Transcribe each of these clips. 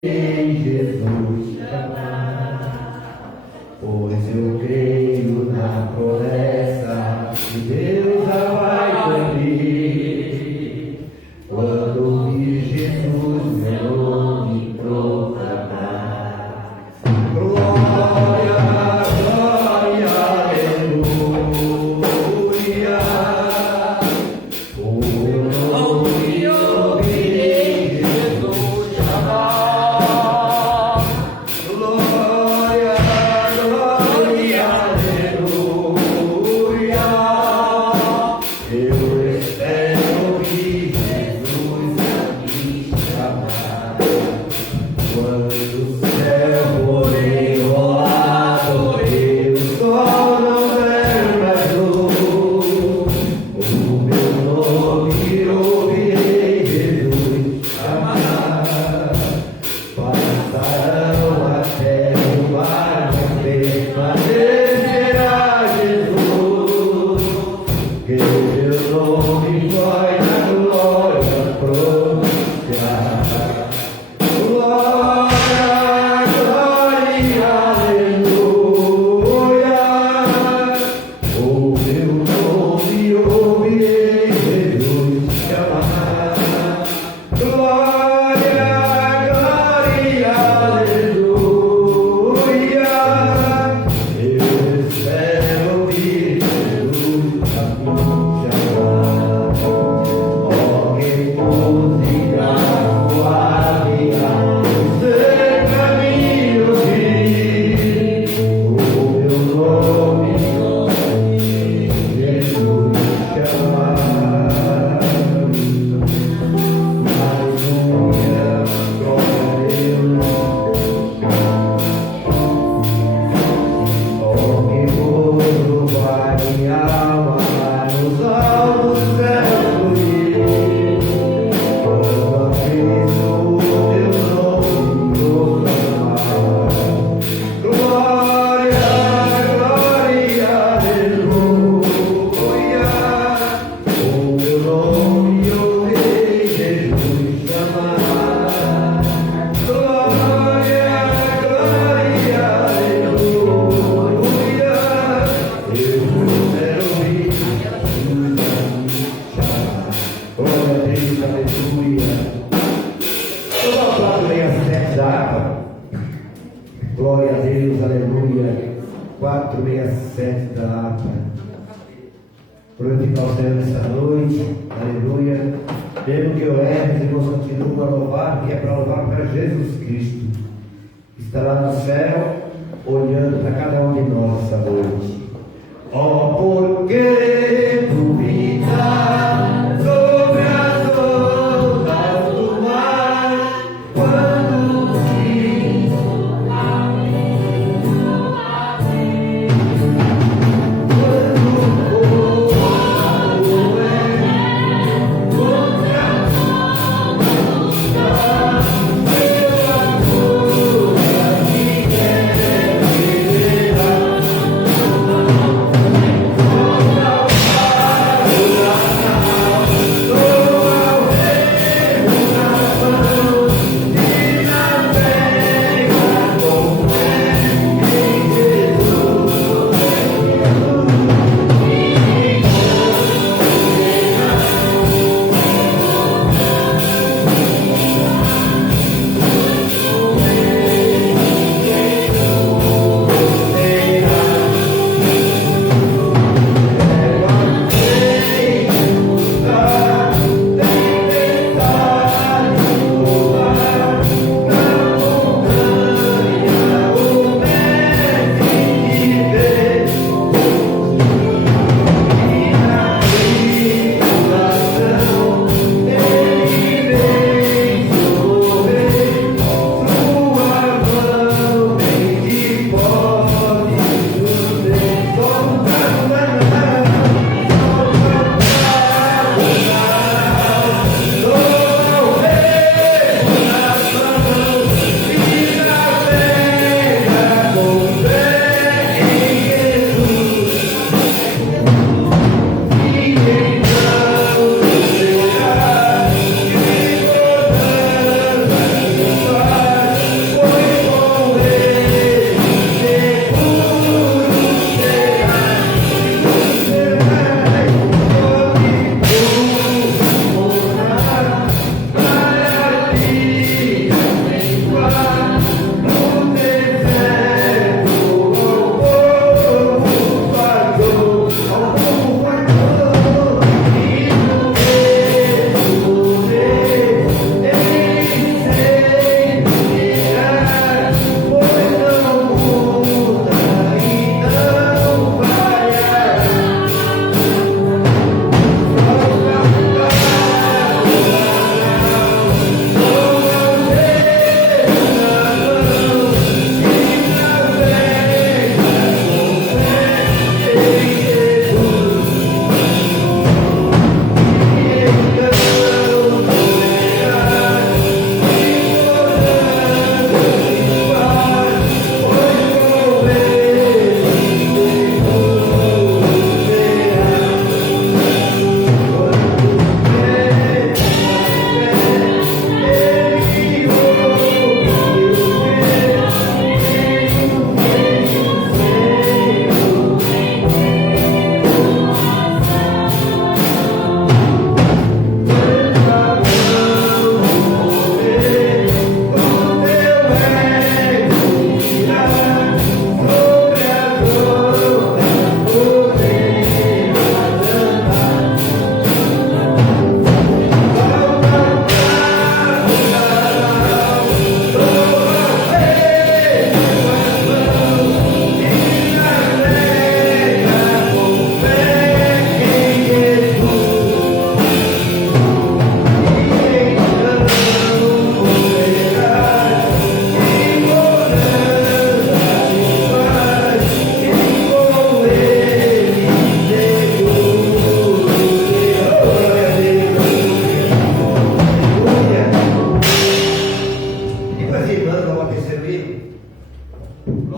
em Jesus te amar, pois eu creio na promessa que Deus a vai cumprir, quando ouvir Jesus meu nome proclamar. Glória, glória, aleluia. Glória a Deus, aleluia. 467 da APA. Glorificar o Senhor nessa noite, aleluia. Mesmo que eu erre, irmãos, continuo a louvar, que é para louvar para Jesus Cristo, que está lá no céu, olhando para cada um de nós essa noite. Oh, porque duvidar sobre as ondas do mar, quando Cristo Oh,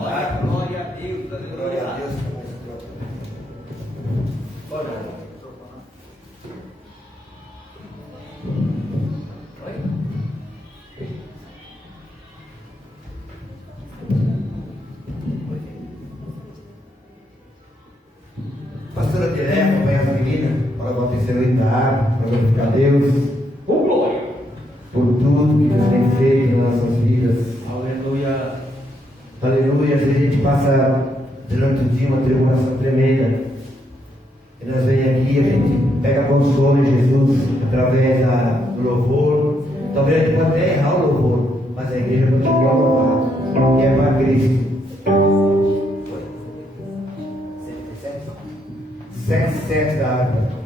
Glória a Deus, Glória a Deus. Olha. Pastora Diré, acompanha as meninas para o terceiro oitavo, para glorificar a Deus. Oh, glória! Por tudo que Deus tem feito nas nossas vidas. Aleluia! Aleluia! Às vezes a gente passa durante o dia uma tribulação tremenda. E nós vem aqui, a gente pega consolo em Jesus através do louvor. Talvez a gente pode até errar o louvor, mas a igreja continua a louvar. E é para Cristo. 77 da árvore.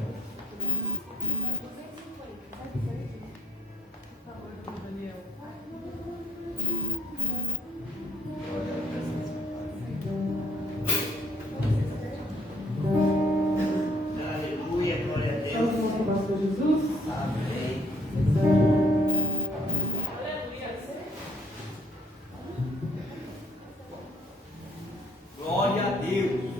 Aleluia, glória a Deus. Pastor Jesus. Amém. Glória a Deus!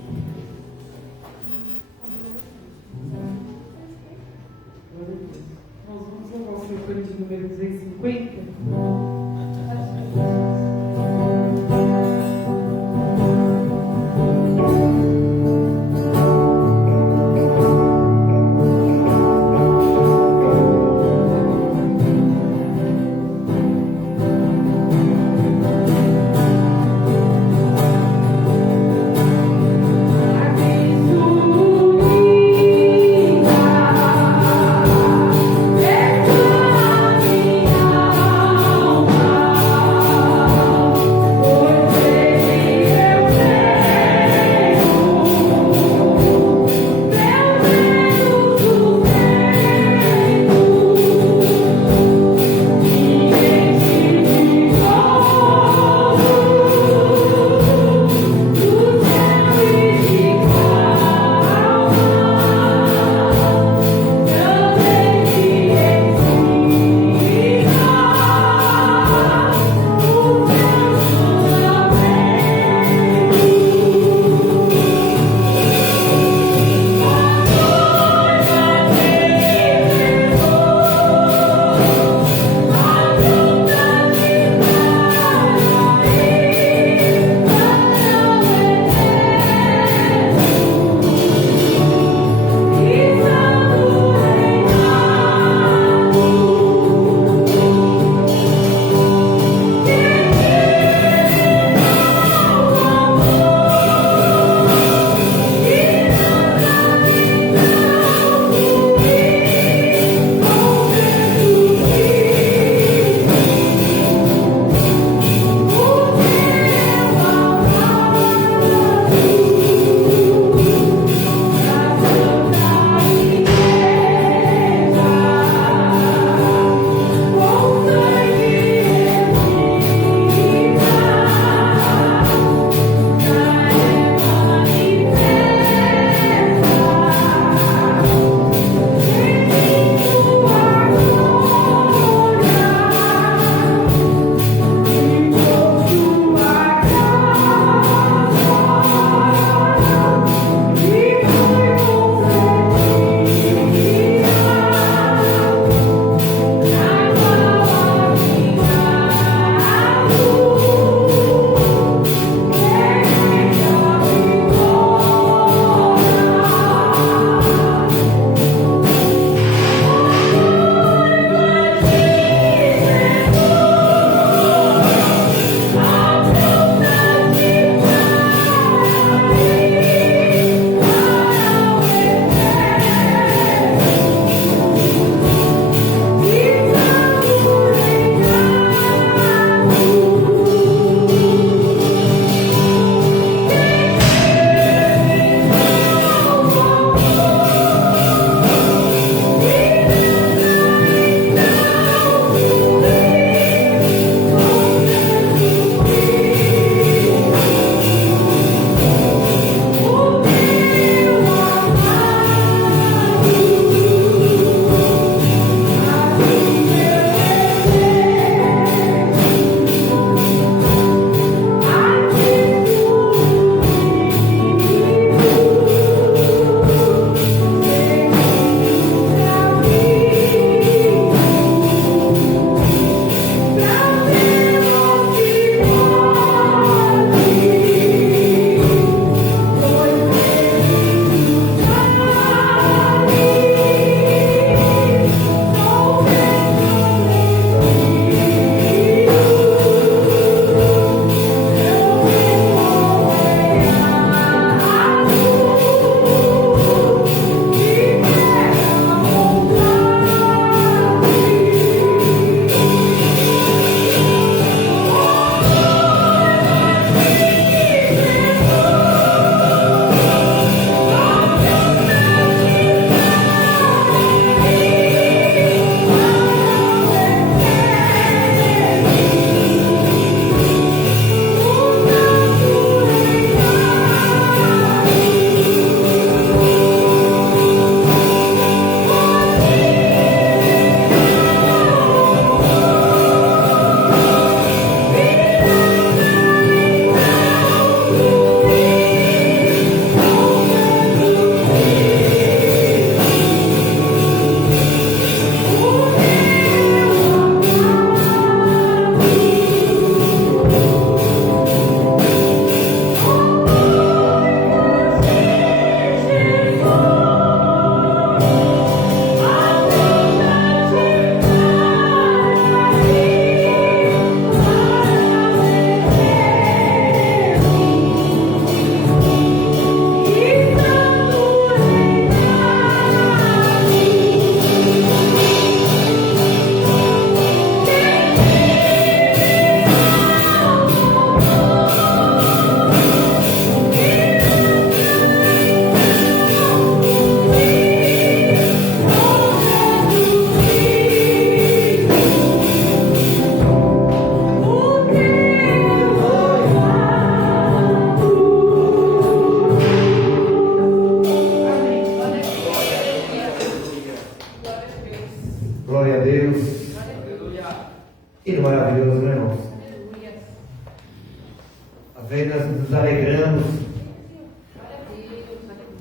Às vezes nós nos alegramos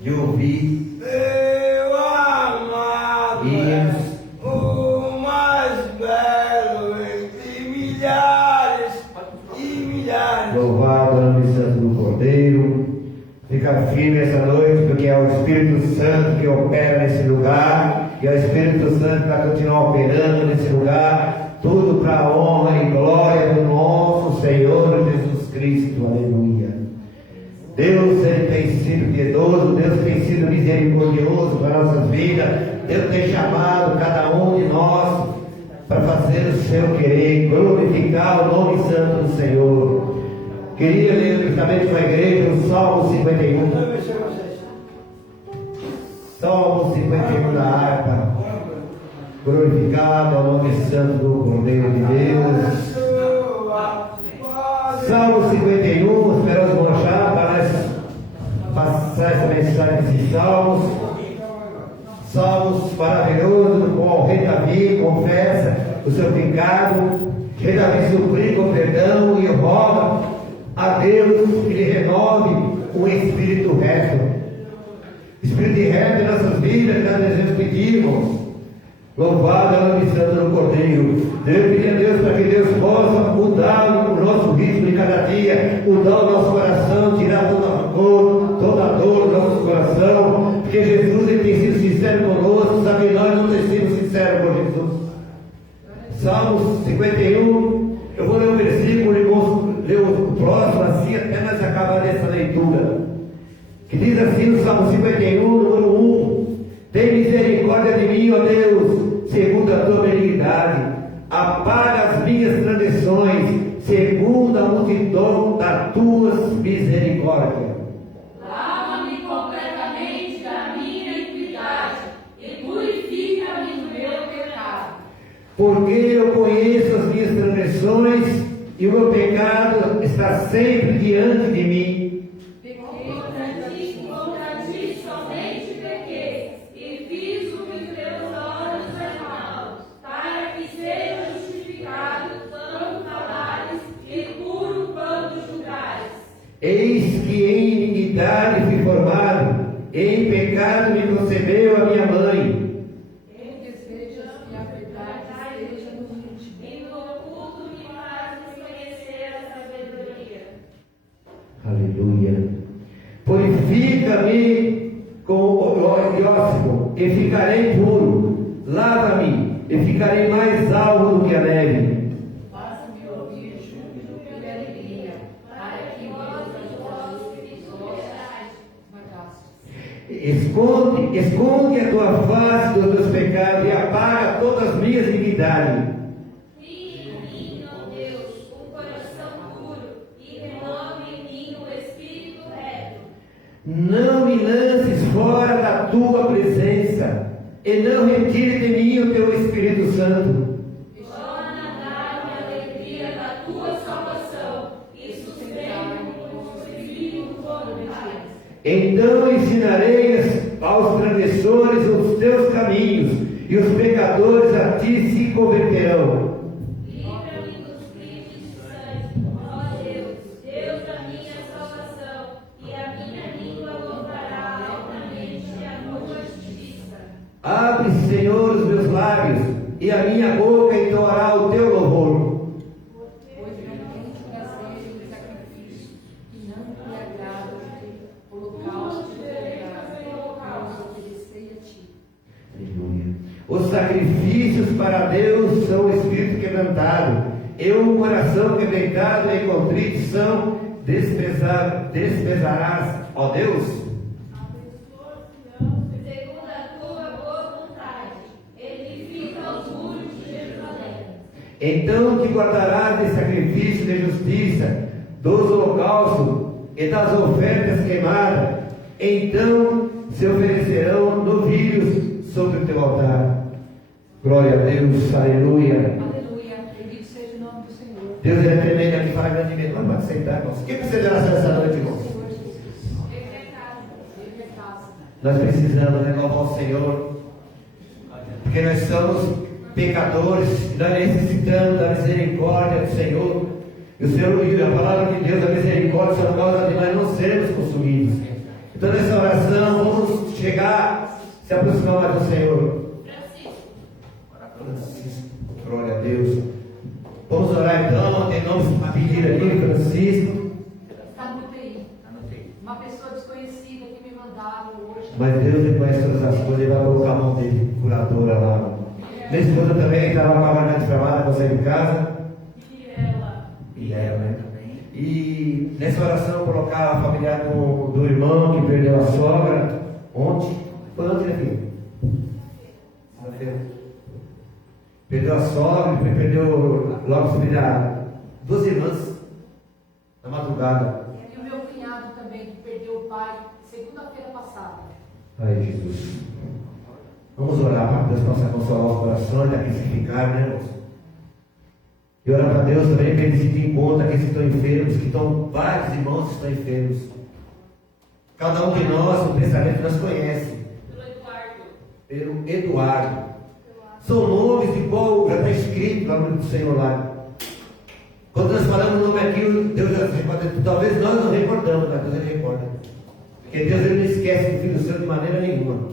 de ouvir Meu amado é o mais belo entre milhares e milhares. louvado o nome santo do Cordeiro. Fica firme essa noite, porque é o Espírito Santo que opera nesse lugar, e é o Espírito Santo que vai continuar operando nesse lugar, tudo para a honra e glória do nosso Senhor Jesus Cristo. Aleluia. Deus, Ele tem sido piedoso, Deus tem sido misericordioso para as nossas vidas. Deus tem chamado cada um de nós para fazer o seu querer, glorificar o nome santo do Senhor. Queria ler justamente com a igreja o Salmo 51. Salmo 51 da harpa. Glorificado ao nome santo do Cordeiro de Deus. Salmo 51, esperamos mostrar para passar essa mensagem desses salmos. Salmos maravilhosos, no qual o rei Davi confessa o seu pecado. Rei Davi suplica o perdão e roga a Deus que lhe renove um espírito reto. Espírito reto em nossas vidas, que nós devemos pedirmos. Louvado é o nome santo do Cordeiro. Deus pedir a Deus para que Deus possa mudar o nosso ritmo de cada dia, mudar o nosso coração, tirar toda a dor do nosso coração, porque Jesus ele tem sido sincero conosco, sabe que nós não temos sido sinceros com Jesus. Salmos 51, eu vou ler um versículo e vou ler o próximo assim até nós acabar essa leitura. Que diz assim no Salmo 51, número 1: Tem misericórdia de mim, ó Deus, segundo a tua benignidade. Apaga as minhas transgressões, segundo a multidão das tuas misericórdias. Lava-me completamente da minha iniquidade e purifica-me do meu pecado. Porque eu conheço as minhas transgressões e o meu pecado está sempre diante de mim. Contra ti somente pequei e fiz o que os teus olhos é mal, para que seja justificado quando falares e puro quando julgares. Eis que em iniquidade fui formado, em pecado me concebeu a minha mãe. E no oculto me fazes conhecer a sabedoria. Aleluia. Purifica-me com o óxido e ficarei puro. Lava-me e ficarei mais alvo do que a neve. Faça-me ouvir júbilo e alegria, para que os vossos Esconde a tua face dos teus pecados e apaga todas as minhas iniquidades. Crie em mim, ó Deus, um coração puro e renove em mim o espírito reto. Não me lances fora da tua presença e não retire de mim o teu Espírito Santo. Torna dar-me a alegria da tua salvação e sustenta-me com o espírito voluntário. Então ensinarei aos transgressores os teus caminhos, e os pecadores a ti se converterão. Livra-me dos crimes de sangue, ó Deus, Deus da minha salvação, e a minha língua louvará altamente a tua justiça. Abre, Senhor, os meus lábios, e a minha boca entoará o teu louvor. Pois não tens prazer em sacrifício, e não te agrada o holocausto de pecado, oferecei a ti. Aleluia. Os sacrifícios para Deus são o espírito quebrantado, e um coração quebrantado e contrição desprezarás, ó Deus. Segundo a tua boa vontade, edifica os muros de Jerusalém. Então te guardarás de sacrifício de justiça, dos holocaustos e das ofertas queimadas. Então se oferecerão novilhos sobre o teu altar. Glória a Deus, aleluia. Aleluia, bendito seja o nome do Senhor. Deus é tremendo, Ele fala grandemente. Vamos aceitar, irmãos. Quem precisa de oração essa noite, irmãos? Senhor Jesus, Ele é casa. Nós precisamos louvar o Senhor, porque nós somos pecadores, nós necessitamos da misericórdia do Senhor. E E o Senhor, e a palavra de Deus, a misericórdia, são causa de nós não sermos consumidos. Então, nessa oração, vamos chegar, se aproximar mais do Senhor. Francisco, glória a Deus. Vamos orar então, tem nomes a pedir aqui, Francisco. Está no UTI. Uma pessoa desconhecida que me mandaram hoje. Mas Deus reconhece todas as coisas, Ele vai colocar a mão dele, curadora lá. Minha esposa também estava com a garganta inflamada para sair de casa. E ela, né? E nessa oração eu colocar a familiar do irmão que perdeu a sogra ontem. Foi ontem, né, filho? Perdeu a sogra, perdeu logo sobre duas irmãs na madrugada. E o meu cunhado também, que perdeu o pai segunda-feira passada. Ai, Jesus. Vamos orar para que Deus possa consolar os corações daqueles que ficaram, né, irmãos? E orar para Deus também para eles se deem conta que estão enfermos, que estão vários irmãos que estão enfermos. Cada um de nós, o pensamento nós conhece. Pelo Eduardo. São nomes de qual já está escrito lá no Senhor lá. Quando nós falamos o nome aqui, Deus já se recorda. Talvez nós não recordamos, mas Deus recorda. Porque Deus ele não esquece do Filho Santo de maneira nenhuma.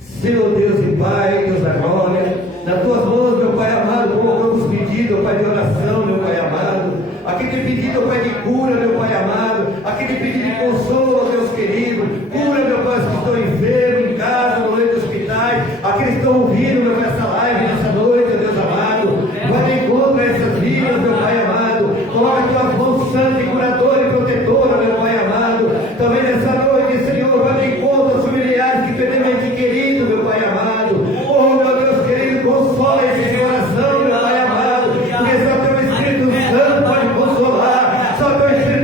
Senhor Deus e Pai, Deus da glória, nas tuas mãos, meu Pai amado, colocamos pedido, meu Pai de oração, meu Pai amado. Aquele pedido, meu Pai de cura, meu Pai amado. Aquele pedido de consolo, Deus querido. Cura, meu Pai, os que estão enfermos em casa, no leito dos hospitais. Aqueles que estão ouvindo, meu Pai, essa live nessa noite, Deus amado. Vai de encontro a essas vidas, meu Pai amado. Coloca tuas mãos santas e curadoras e protetoras, meu Pai amado. Também nessa noite, Senhor, vai de encontro aos familiares que perderam ente querido, meu Pai amado. Oh, meu Deus querido, consola esse coração, meu Pai amado. Porque só teu Espírito Santo pode consolar. Só teu Espírito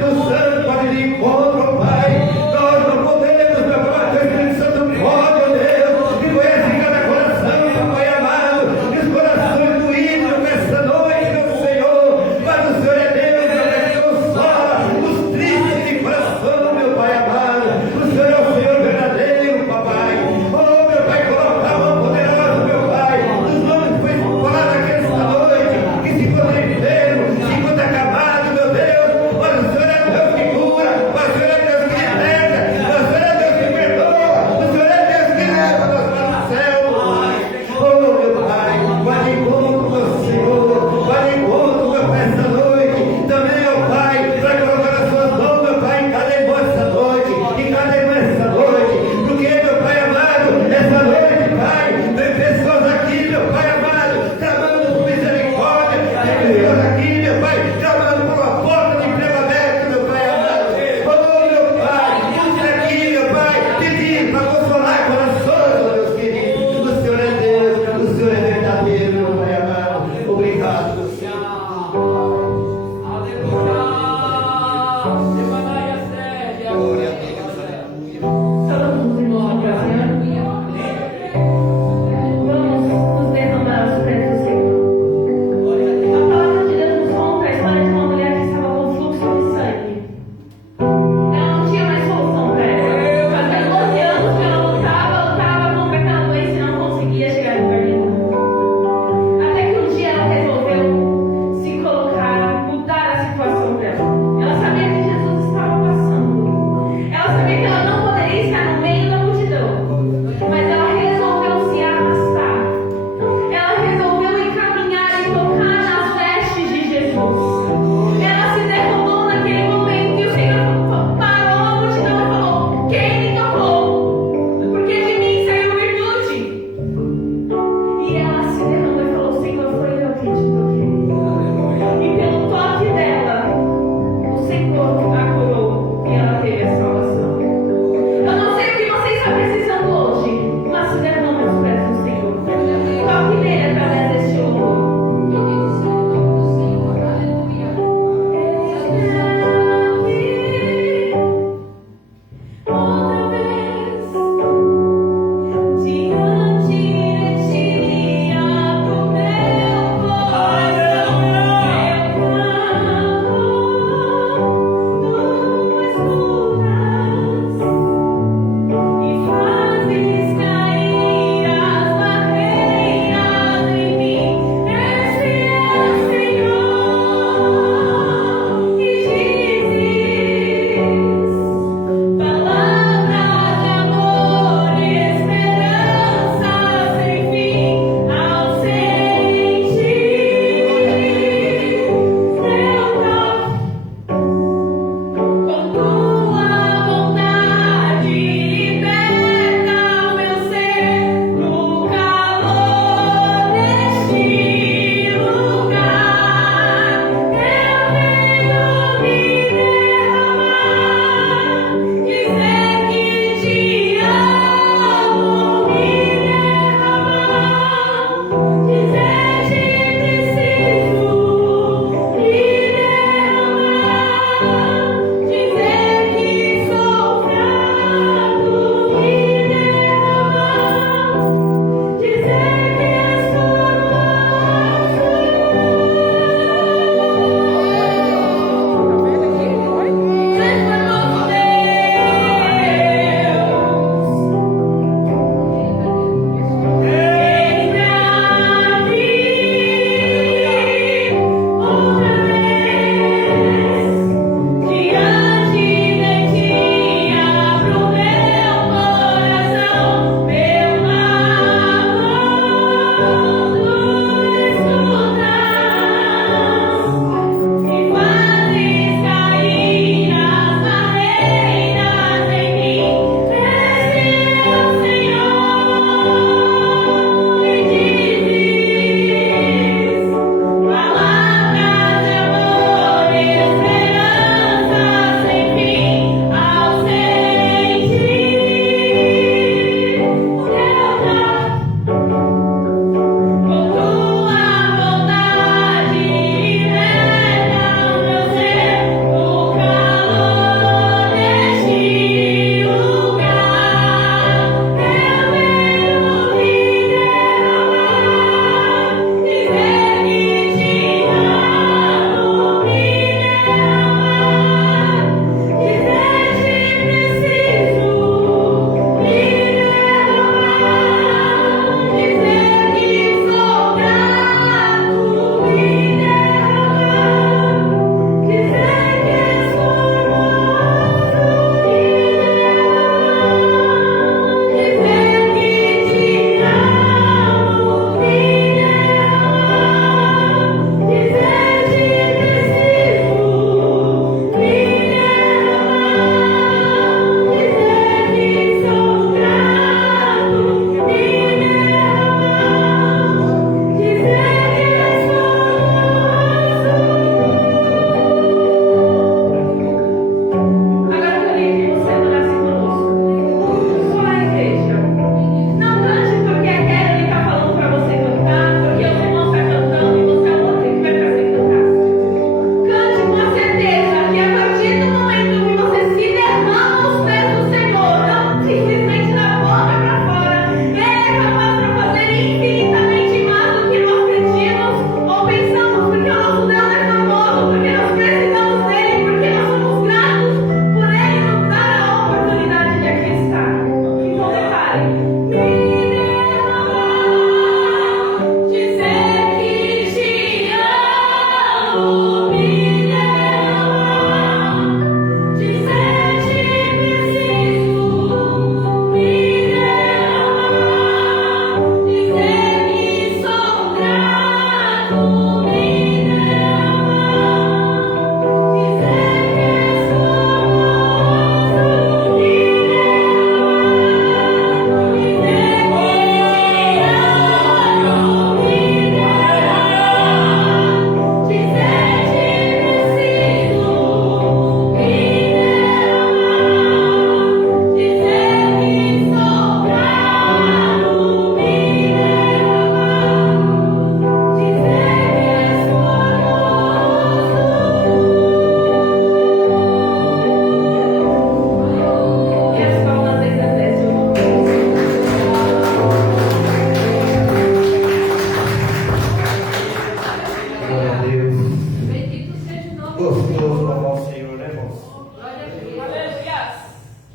gostoso louvar o Senhor, né, irmãos? Glória a Deus. Aleluia.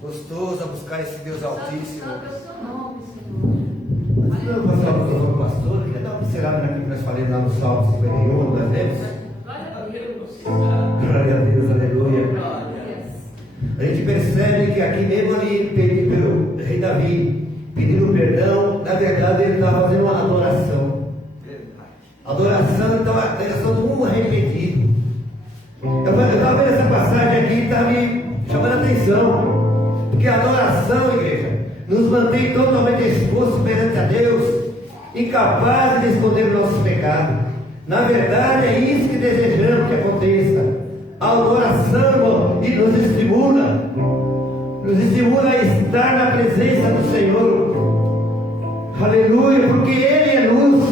Gostoso buscar esse Deus Altíssimo. Santo é o seu nome, Senhor. Antes de eu passar para o pastor, eu queria dar uma pincelada naquilo que nós falamos lá no Salmo 51, nós lemos. Glória a Deus. Glória a Deus, aleluia. A gente percebe que aqui mesmo ali, pelo rei Davi, pedindo perdão, na verdade ele estava fazendo uma adoração. Adoração, então a adoração do um arrependido. Eu estava vendo essa passagem aqui e está me chamando a atenção. Porque a adoração, igreja, nos mantém totalmente expostos perante a Deus, incapazes de esconder os nossos pecados. Na verdade, é isso que desejamos que aconteça. A adoração, irmão, e nos estimula a estar na presença do Senhor. Aleluia, porque Ele é luz.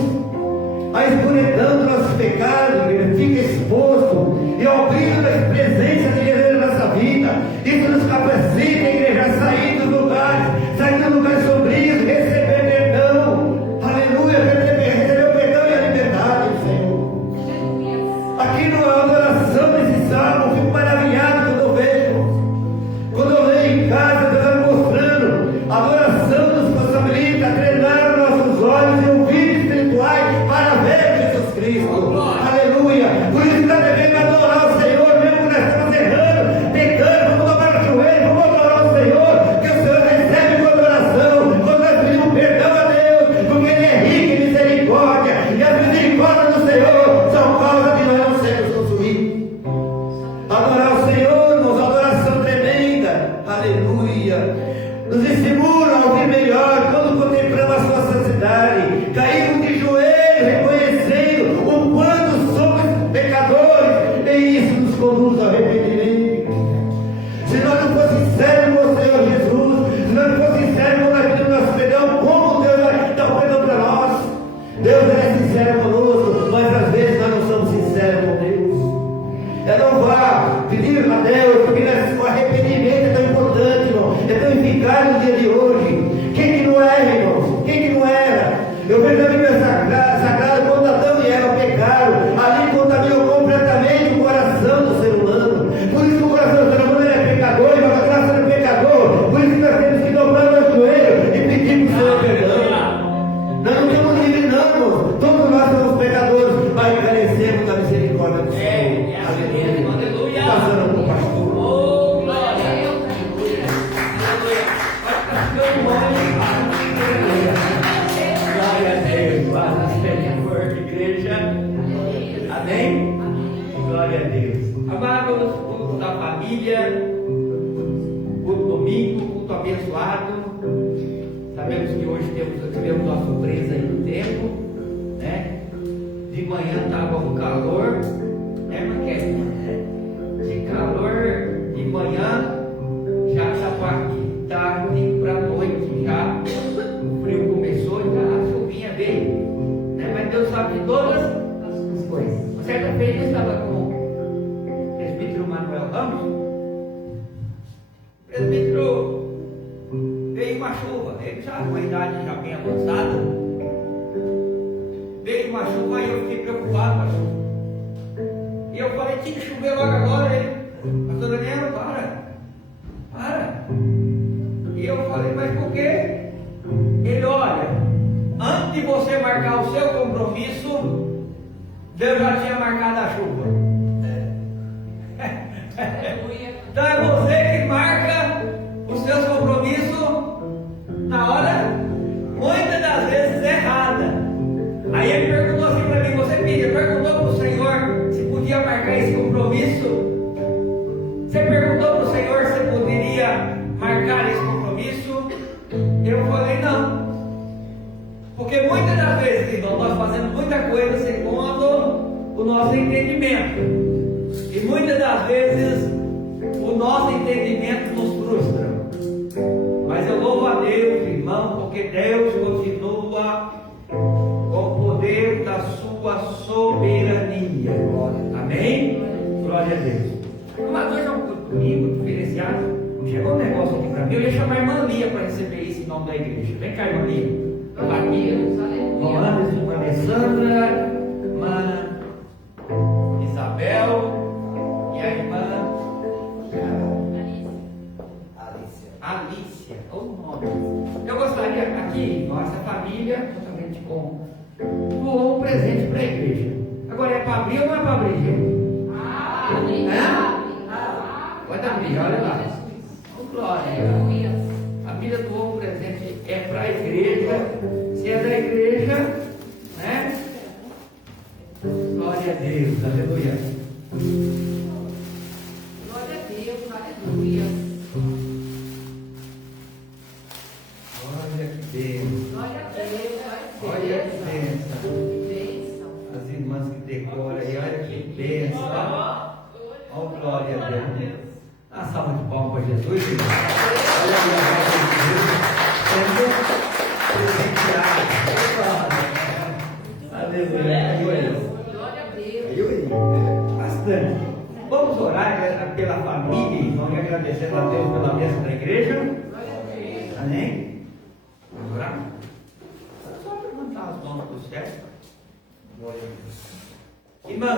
A escuridão dos nossos pecados, ele fica exposto, e ao brilho da presença de Deus na nossa vida, isso nos capacita, igreja, a sair dos lugares sombrios, receber perdão. Aleluia, receber o perdão e a liberdade do Senhor. Aqui na adoração desse salmo, eu fico maravilhado quando eu vejo. Quando eu leio em casa, Deus está mostrando. A adoração nos possibilita treinar os nossos olhos e ouvidos espirituais para ver Jesus Cristo. Aleluia. Por isso está devendo adorar o Senhor, mesmo que nós estamos errando, pecando, vamos dobrar o joelho, vamos adorar o Senhor, que o Senhor recebe com adoração, quando nós pedimos perdão a Deus, porque Ele é rico em misericórdia, e as misericórdias do Senhor são causa de nós não sermos consumidos. Adorar o Senhor, irmãos, adoração tremenda, aleluia, nos estimula a ouvir melhor quando contemplamos a sua santidade, caímos de joelhos, reconhecendo o quanto somos pecadores, e isso nos conduz ao arrependimento. Se nós não fossemos sérios com o Senhor Jesus, se nós não fossemos sérios com o nosso perdão, como Deus vai dar o perdão para nós? Deus é sincero conosco, mas às vezes nós não somos sinceros com Deus. É não vá pedir a Deus, porque o arrependimento é tão importante, irmão, é tão eficaz no dia de hoje. Quem que não é, irmãos? Quem que não era? Eu vejo a Bíblia Sagrada, quando Adão e Eva pecaram, ali contaminou completamente o coração do ser humano. Por isso o coração do ser humano é pecador, e nós estamos sendo pecador. Por isso nós temos que dobrar o joelho e pedir para o Senhor perdão. Nós não estamos livres, não, irmãos. Todos nós somos pecadores, mas carecemos da misericórdia do Senhor. Aleluia. Passando para o pastor. Oh, glória a Deus. Glória a Deus. Paz seja forte, igreja. Amém? Glória a Deus. Amados, culto da família, culto domingo, culto abençoado. Sabemos que hoje tivemos uma surpresa aí no tempo, né? De manhã estava um calor, né, Maquete? De calor de manhã, já estava aqui tarde para noite, já o frio começou, já a chuvinha veio, né? Mas Deus sabe de todas as coisas. Uma certa vez eu estava com o presbítero Manuel Ramos, o presbítero veio uma chuva, ele já com a idade já bem avançada, veio uma chuva e eu fiquei preocupado com a chuva. E eu falei, tinha que chover logo agora, ele, pastor Daniel, para. E eu falei, mas por quê? Ele, olha, antes de você marcar o seu compromisso, Deus já tinha marcado a chuva. Então é você que marca os seus compromissos na hora, muitas das vezes errada. Aí ele perguntou assim para mim, você perguntou para o Senhor se podia marcar esse compromisso? Você perguntou para o Senhor se poderia marcar esse compromisso? Eu falei, não. Porque muitas das vezes, irmão, nós fazemos muita coisa segundo o nosso entendimento. E muitas das vezes o nosso entendimento nos frustra. Mas eu louvo a Deus, irmão, porque Deus continua com o poder da sua soberania. Amém? Glória a Deus. Mas hoje é um domingo diferenciado. Chegou um negócio aqui para mim. Eu ia chamar a irmã Lia para receber isso em nome da igreja. Vem cá, irmã Lia. Irmã Anderson, irmã Alessandra, irmã Isabel e E a irmã Alicia. o nome. Eu gostaria aqui, nossa família, juntamente com, doou um presente para a igreja. Agora é para abrir ou não é para abrir, gente? Pode abrir, olha lá. Oh, glória. A Bíblia doou um presente, é para a igreja. Se é da igreja, né? Glória a Deus, aleluia. Glória a Deus, aleluia. Olha que Deus. Glória a Deus, Olha que bênção. bênção. As irmãs que decoram aí, olha que bênção. Oh, glória a Deus. Dá uma salva de palmas para Jesus. Irmão. Olha aí a graça de Deus sendo presenteada. Aleluia. Glória a Deus. Bastante. Vamos orar pela família, irmão, e agradecendo a Deus pela bênção da igreja. Glória a Deus. Amém? Vamos orar? Só levantar as mãos para o céu. Glória a Deus. Irmão,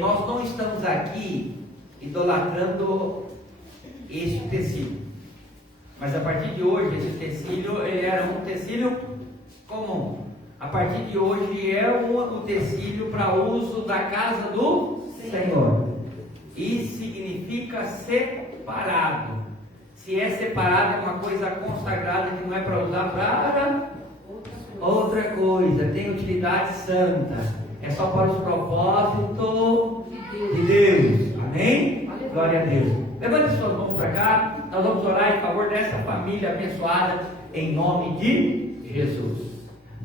nós não estamos aqui idolatrando este tecido, mas a partir de hoje esse tecido ele era um tecido comum. A partir de hoje é um tecido para uso da casa do Senhor. Isso significa separado. Se é separado é uma coisa consagrada que não é para usar para outra coisa, tem utilidade santa. É só para os propósitos de Deus. Amém? Glória a Deus. Levante suas mãos para cá. Nós vamos orar em favor dessa família abençoada em nome de Jesus.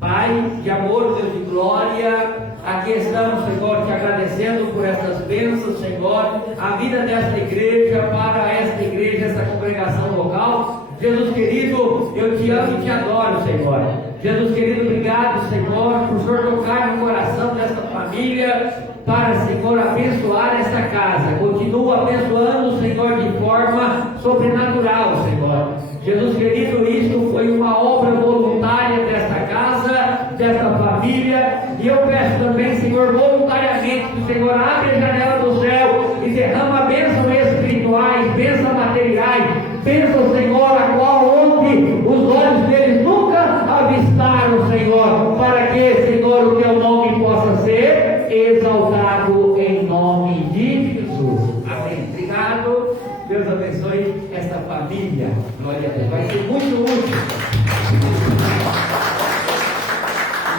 Pai de amor, Deus de glória, aqui estamos, Senhor, te agradecendo por essas bênçãos, Senhor, a vida desta igreja, para esta igreja, essa congregação local. Jesus querido, eu te amo e te adoro, Senhor. Jesus querido, obrigado, Senhor, por o Senhor tocar no coração dessa família, para, Senhor, abençoar esta casa. Continua abençoando, Senhor, de forma sobrenatural, Senhor. Jesus querido, isso foi uma obra voluntária desta casa, desta família, e eu peço também, Senhor, voluntariamente, que o Senhor abre a janela do céu e derrama bênçãos espirituais, bênçãos materiais, bênçãos, Senhor, a qual onde os olhos deles nunca avistaram, Senhor, para que, Senhor, o teu nome possa ser exaltado em nome de Jesus. Amém. Obrigado. Deus abençoe esta família. Glória a Deus. Vai ser muito útil.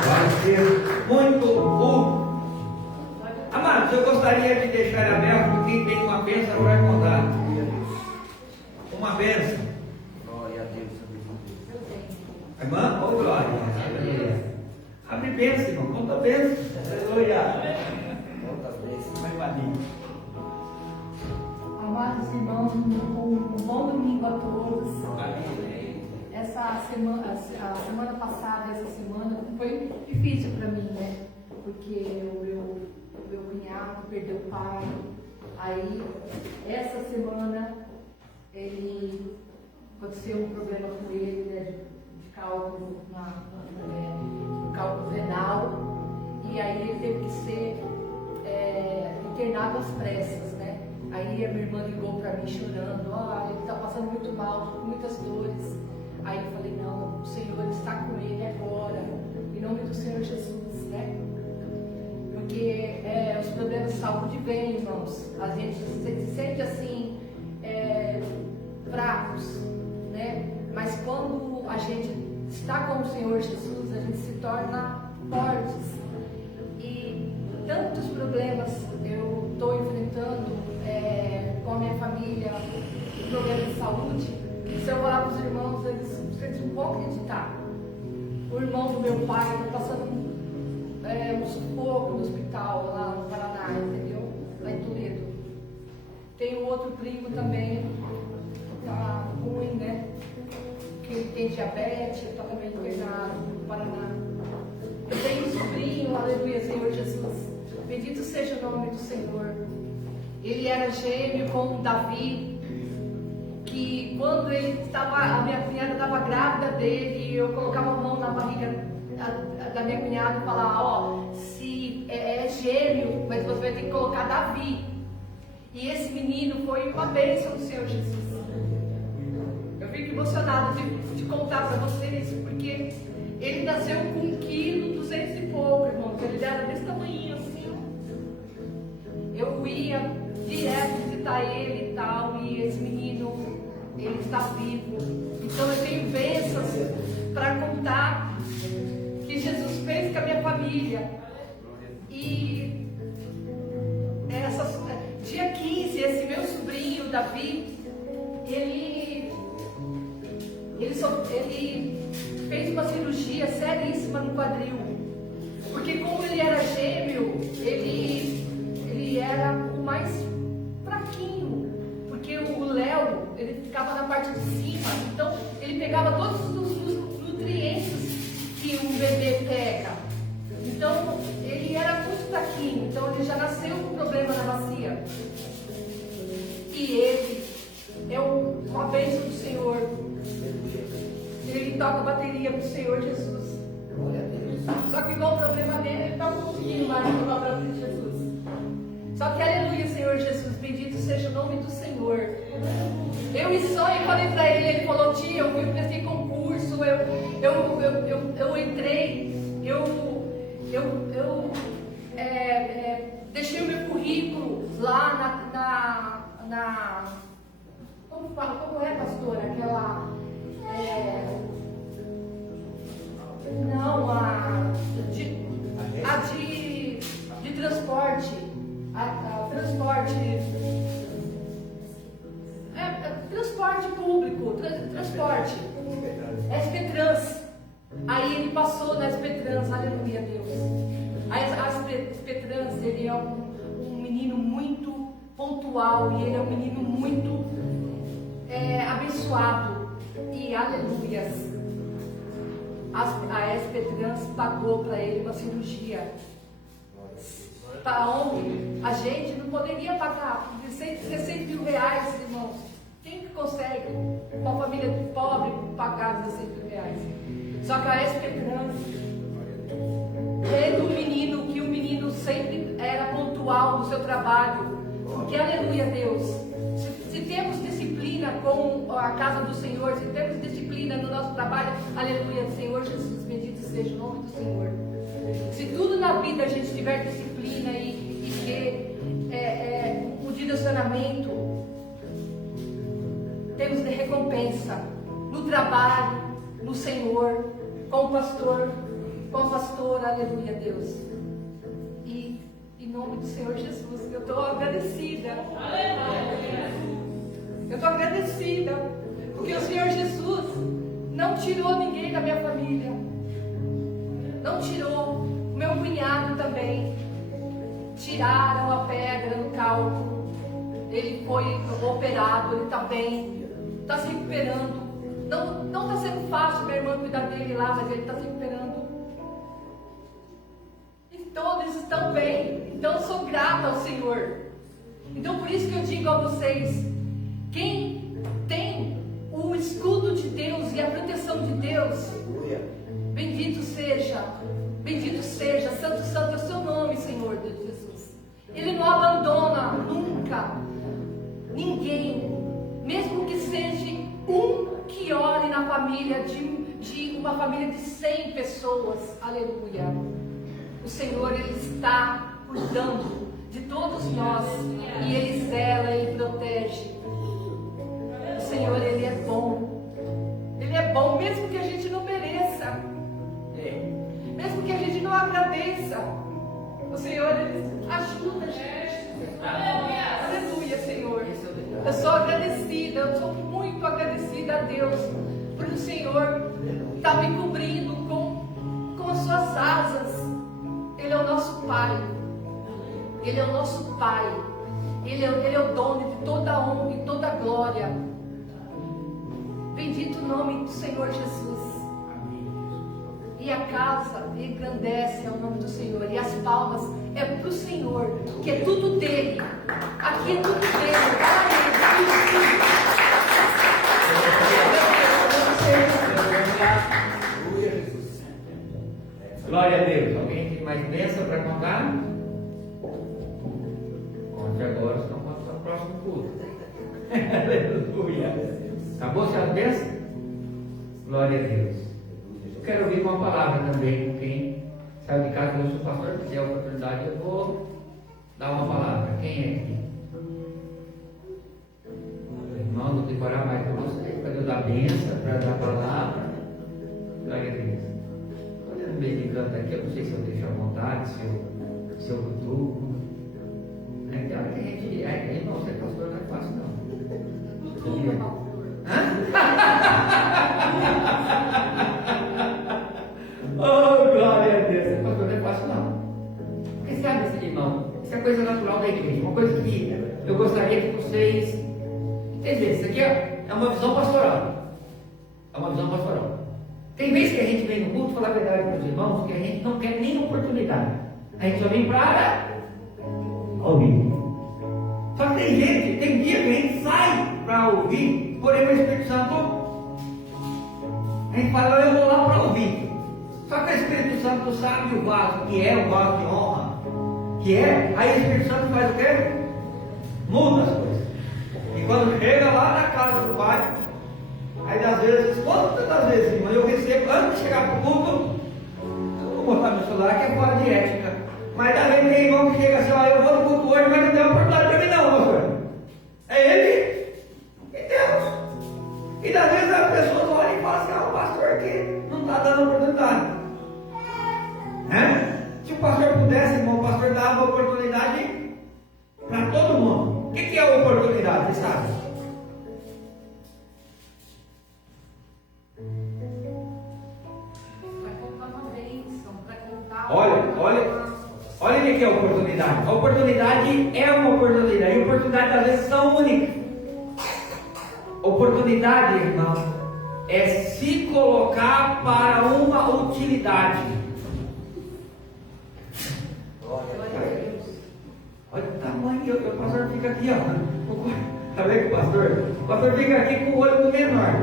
Vai ser muito útil. Amados, eu gostaria de deixar aberto porque quem tem uma bênção vai contar. Uma bênção. Glória a Deus. Irmã, oh glória. Aleluia. Abre bênção, irmão. Conta a bênção. Aleluia. Conta as bênçãos. Vai, Marinho. Amados irmãos, um bom domingo a todos. Essa semana, a semana passada, essa semana foi difícil para mim, né? Porque o meu cunhado perdeu o pai. Aí, essa semana, aconteceu um problema com ele, né? De cálculo no cálculo renal. E aí ele teve que ser internado às pressas, né? Aí a minha irmã ligou para mim chorando, ele está passando muito mal, com muitas dores. Aí eu falei, não, o Senhor está com ele agora, em nome do Senhor Jesus, né? Porque os problemas de saúde vêm, irmãos, a gente se sente assim, fracos, né? Mas quando a gente está com o Senhor Jesus, a gente se torna fortes. E tantos problemas eu estou enfrentando com a minha família, problemas de saúde. Se eu falar para os irmãos, eles não vão acreditar. O irmão do meu pai está passando um sufoco no hospital lá no Paraná, entendeu? Lá em Toledo. Tem um outro primo também, está ruim, né? Que ele tem diabetes, está também internado no Paraná. Eu tenho um sobrinho, aleluia, Senhor Jesus. Bendito seja o nome do Senhor. Ele era gêmeo com Davi, que quando a minha cunhada estava grávida dele, eu colocava a mão na barriga da minha cunhada e falava, se é gêmeo, mas você vai ter que colocar Davi. E esse menino foi uma bênção do Senhor Jesus. Eu fico emocionada de contar para vocês, porque ele nasceu com 1,2 kg e pouco, irmãos. Ele era desse tamanho assim. Eu ia direto visitar ele e tal, e esse menino, ele está vivo. Então eu tenho bênçãos para contar que Jesus fez com a minha família. E dia 15, esse meu sobrinho, Davi, ele fez uma cirurgia seríssima no quadril. Porque como ele era gêmeo, ele era o mais fraquinho. Porque o Léo, ele ficava na parte de cima. Então ele pegava todos os nutrientes que um bebê pega. Então ele era muito fraquinho. Então ele já nasceu com problema na bacia. E ele é uma bênção do Senhor. Ele toca a bateria pro Senhor Jesus. Só que igual o problema dele, ele está um pouquinho mais no próprio de Jesus. Só que aleluia, Senhor Jesus, bendito seja o nome do Senhor. Eu em sonho falei para ele falou, tia, eu prestei concurso, eu entrei, deixei o meu currículo lá como fala, como é, pastora? Aquela. De transporte. Transporte público. Transporte. SP-Trans. Aí ele passou na SP-Trans, aleluia, Deus. A SP-Trans, ele é um menino muito pontual e ele é um menino muito abençoado. E aleluias. A SP-Trans pagou para ele uma cirurgia. Para onde a gente não poderia pagar. 16 mil reais, irmãos. Quem que consegue, uma família pobre, pagar 16 mil reais? Só que a SP-Trans, vendo que o menino sempre era pontual no seu trabalho. Porque, aleluia, Deus. Se temos disciplina com a casa do Senhor, se temos disciplina no nosso trabalho, aleluia, Senhor Jesus, bendito seja o nome do Senhor. Se tudo na vida a gente tiver disciplina e ter um direcionamento, temos de recompensa no trabalho, no Senhor, com o pastor, aleluia, Deus. E em nome do Senhor Jesus, eu estou agradecida. Eu estou agradecida, porque o Senhor Jesus não tirou ninguém da minha família. Não tirou. O meu cunhado também. Tiraram a pedra no cálculo. Ele foi operado, ele está bem. Está se recuperando. Não está sendo fácil minha irmã cuidar dele lá, mas ele está se recuperando. E todos estão bem. Então eu sou grata ao Senhor. Então por isso que eu digo a vocês, quem tem o escudo de Deus e a proteção de Deus, bendito seja, santo, santo é o seu nome, Senhor Deus Jesus. Ele não abandona nunca ninguém, mesmo que seja um que ore na família de uma família de 100 pessoas, aleluia. O Senhor, Ele está cuidando de todos nós e Ele zela e protege. O Senhor, Ele é bom. Ele é bom mesmo que a gente não mereça, mesmo que a gente não agradeça. O Senhor, Ele ajuda a gente. Aleluia, Senhor. Eu sou agradecida, eu sou muito agradecida a Deus por o Senhor estar me cobrindo com as suas asas. Ele é o nosso Pai. Ele é o nosso Pai. Ele é o dono de toda a honra e toda a glória. Bendito o nome do Senhor Jesus. E a casa engrandece ao nome do Senhor. E as palmas é para o Senhor, que é tudo dele. Aqui é tudo dele. Glória a Deus. Alguém tem mais bênção para contar? não está? Onde agora estão para o próximo culto. Aleluia. Acabou-se as bênçãos? Glória a Deus. Eu quero ouvir uma palavra também com quem saiu de casa hoje. Se o pastor quiser a oportunidade, eu vou dar uma palavra. Quem é aqui? Irmão, vou decorar mais para você, para eu dar bênção, para dar palavra. Glória a Deus. Olhando meio de canto aqui, eu não sei se eu deixo à vontade, se eu cutuco. Tem hora que a gente. Irmão, ser pastor não é fácil, não. Oh, glória a Deus. Ser pastor não é fácil, não. Porque sabe, esse irmão, isso é coisa natural da igreja. Uma coisa que eu gostaria que vocês entendessem. Isso aqui é uma visão pastoral. É uma visão pastoral. Tem vezes que a gente vem no culto, falar a verdade para os irmãos, que a gente não quer nem oportunidade. A gente só vem para ouvir. Só que tem dia que a gente sai para ouvir, porém o Espírito Santo, a gente fala, eu vou lá para ouvir. Só que o Espírito Santo sabe o vaso, que é o vaso de honra, que é, aí o Espírito Santo faz o quê? Muda as coisas. E quando chega lá na casa do Pai, aí das vezes, quantas das vezes, irmão, eu recebo, antes de chegar para o culto, eu vou botar meu celular que é fora de ética, mas também tem irmão que chega assim, ó, eu vou no culto hoje, mas não tem oportunidade para mim não, pastor. É ele e Deus. E das vezes as pessoas olham e falam assim, o pastor aqui não está dando oportunidade. Se o pastor pudesse, irmão, o pastor dava oportunidade para todo mundo. O que é a oportunidade, você sabe? Olha o que é a oportunidade. A oportunidade é uma oportunidade. E oportunidades às vezes são únicas. Oportunidade, irmão, é se colocar para uma utilidade. Olha o tamanho, o pastor fica aqui, ó. Tá vendo, pastor? O pastor fica aqui com o olho do menor.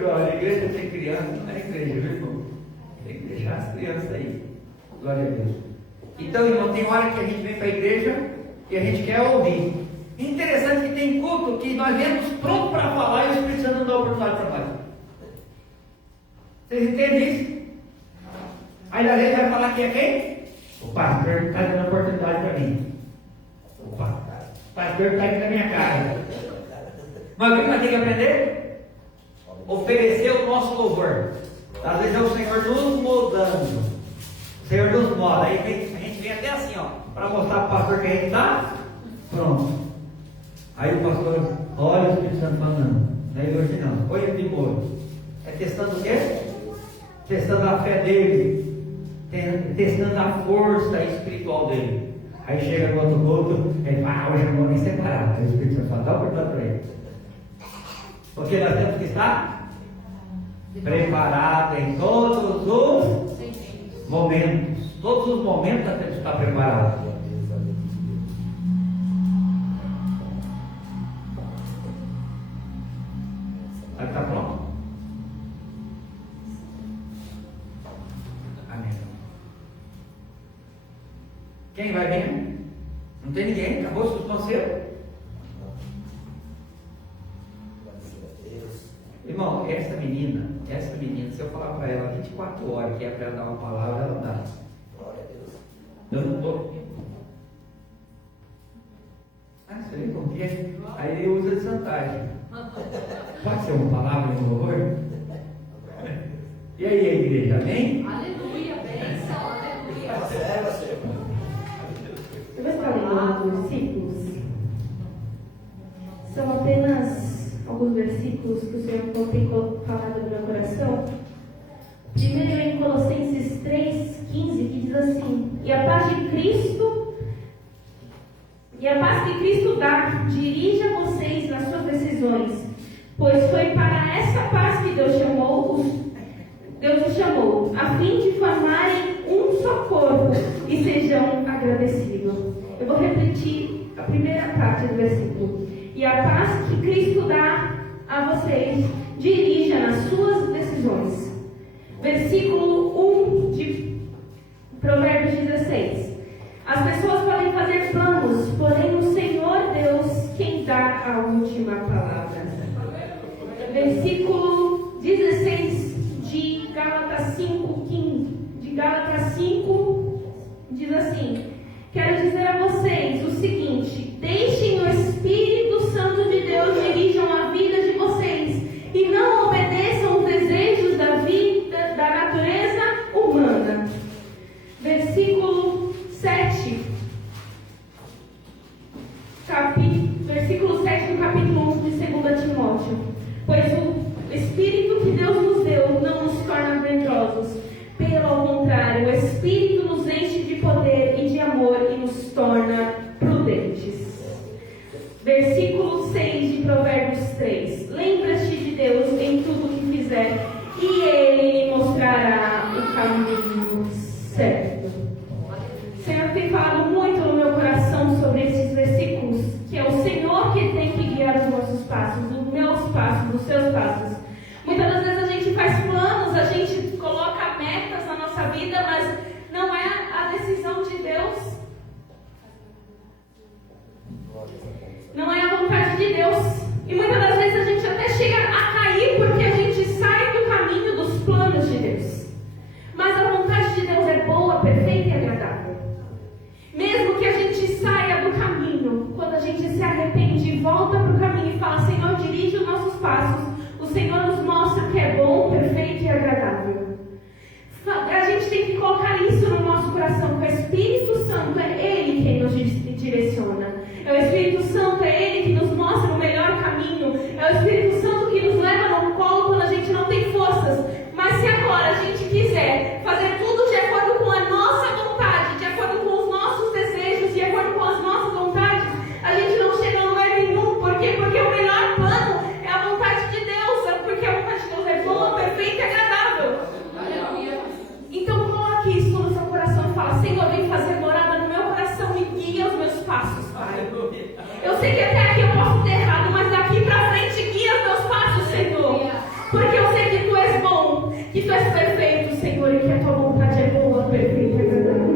Glória, a igreja tem criança, não é igreja, viu, irmão? Tem que deixar as crianças aí. Glória a Deus. Então, irmão, tem hora que a gente vem para a igreja e a gente quer ouvir. Interessante que tem culto que nós vemos pronto para falar e o Espírito Santo não dá oportunidade para falar. Vocês entendem isso? Aí a gente vai falar que é quem? O pastor está dando oportunidade para mim. O pastor está aqui na minha casa. Mas o que nós temos que aprender? Oferecer o nosso louvor. Às vezes é o Senhor nos moldando. O Senhor nos molda. Aí a gente vem até assim, ó, para mostrar para o pastor que a gente está pronto. Aí o pastor olha o Espírito Santo falando. Daí hoje não. Olha de molho. É testando o quê? Testando a fé dele. Testando a força espiritual dele. Aí chega no outro culto, ele fala, hoje eu não vou nem separar. Aí o Espírito Santo fala, dá o oportunidade para ele. Porque nós temos que estar preparados em todos os momentos. Todos os momentos nós temos que estar preparados. Aí está pronto? Amém. Quem vai bem? Não tem ninguém? Acabou o conselho? Irmão, essa menina, se eu falar para ela 24 horas que é para ela dar uma palavra, ela dá. Eu não estou. Você vê como que é? Aí ele usa de chantagem. Pode ser uma palavra de louvor? E aí, a igreja, amém? Aleluia, bênção, aleluia. Eu vou estar lendo alguns versículos. São apenas alguns versículos que o Senhor tem falado no meu coração. Primeiro é em Colossenses 3:15, que diz assim: E a paz que Cristo dá, dirija vocês nas suas decisões, pois foi para essa paz que Deus os chamou, a fim de formarem um só corpo e sejam agradecidos. Eu vou repetir a primeira parte do versículo. E a paz que Cristo dá a vocês, dirija nas suas decisões. Versículo 1 de Provérbios 16. As pessoas podem fazer planos, porém o Senhor Deus quem dá a última palavra. Versículo 16 de Gálatas 5 diz assim: quero dizer a vocês o seguinte: deixem o Espírito Santo de Deus dirijam a vida de vocês e não obedeçam os desejos da vida, da natureza humana. Versículo 7. Versículo 7 do capítulo 1 de 2 Timóteo. Pois o Espírito que Deus nos deu não nos torna medrosos. Pelo contrário, o Espírito nos enche de poder e de amor e nos torna prudentes. Versículo 6 de Provérbios 3. Lembra-te de Deus em tudo o que fizer, e Ele lhe mostrará o caminho certo. O Senhor tem falado muito no meu coração sobre esses versículos, que é o Senhor que tem que guiar os nossos passos, os meus passos, os seus passos. Muitas das vezes a gente faz planos, a gente coloca metas na nossa vida, mas não é a decisão de Deus. Não é a vontade de Deus. E muitas das vezes a gente até chega a cair porque a gente sai do caminho dos planos de Deus. Mas a vontade de Deus é boa, perfeita e agradável. Mesmo que a gente saia do caminho, quando a gente se arrepende e volta para o caminho e fala: Senhor, dirige os nossos passos, o Senhor nos mostra o que é bom, perfeito e agradável. A gente tem que colocar isso no nosso coração, que o Espírito Santo é Ele quem nos direciona. É o Espírito Santo, é Ele que nos mostra o melhor caminho. É o Espírito Santo que nos leva no colo quando a gente não tem forças. Mas se agora a gente quiser fazer tudo de acordo com a nossa vontade, de acordo com os nossos desejos, de acordo com as nossas vontades, a gente não chega a lugar nenhum. Por quê? Porque o melhor plano é a vontade de Deus. Porque a vontade de Deus é boa, perfeita e agradável. Então coloque isso no seu coração e fala: Senhor, vem fazer morada no meu coração e guia os meus passos, Pai. Eu sei que até aqui eu posso ter errado, mas daqui pra frente guia os meus passos, Senhor. Porque eu sei que Tu és bom, que Tu és perfeito, Senhor, e que a Tua vontade é boa, perfeita e agradável.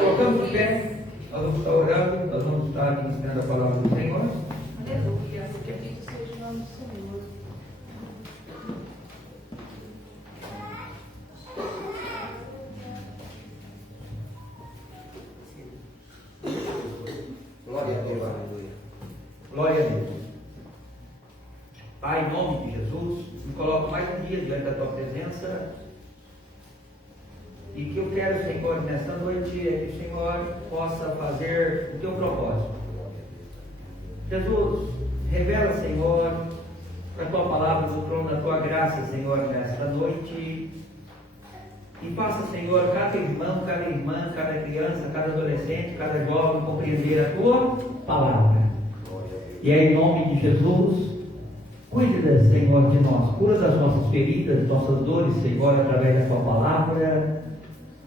Colocamos de pé, nós vamos estar orando, nós vamos estar ministrando a palavra do Senhor. Aleluia. Bendito seja o nome do Senhor. Glória a Deus, aleluia. Glória a Deus. Pai, em nome de Jesus, me coloco mais um dia diante da tua presença. E que eu quero, Senhor, nesta noite, é que o Senhor possa fazer o teu propósito. Jesus, revela, Senhor, a tua palavra no trono da tua graça, Senhor, nesta noite. E faça, Senhor, cada irmão, cada irmã, cada criança, cada adolescente, cada jovem compreender a tua palavra. E é em nome de Jesus, cuide, Senhor, de nós. Cura das nossas feridas, nossas dores, Senhor, através da tua palavra.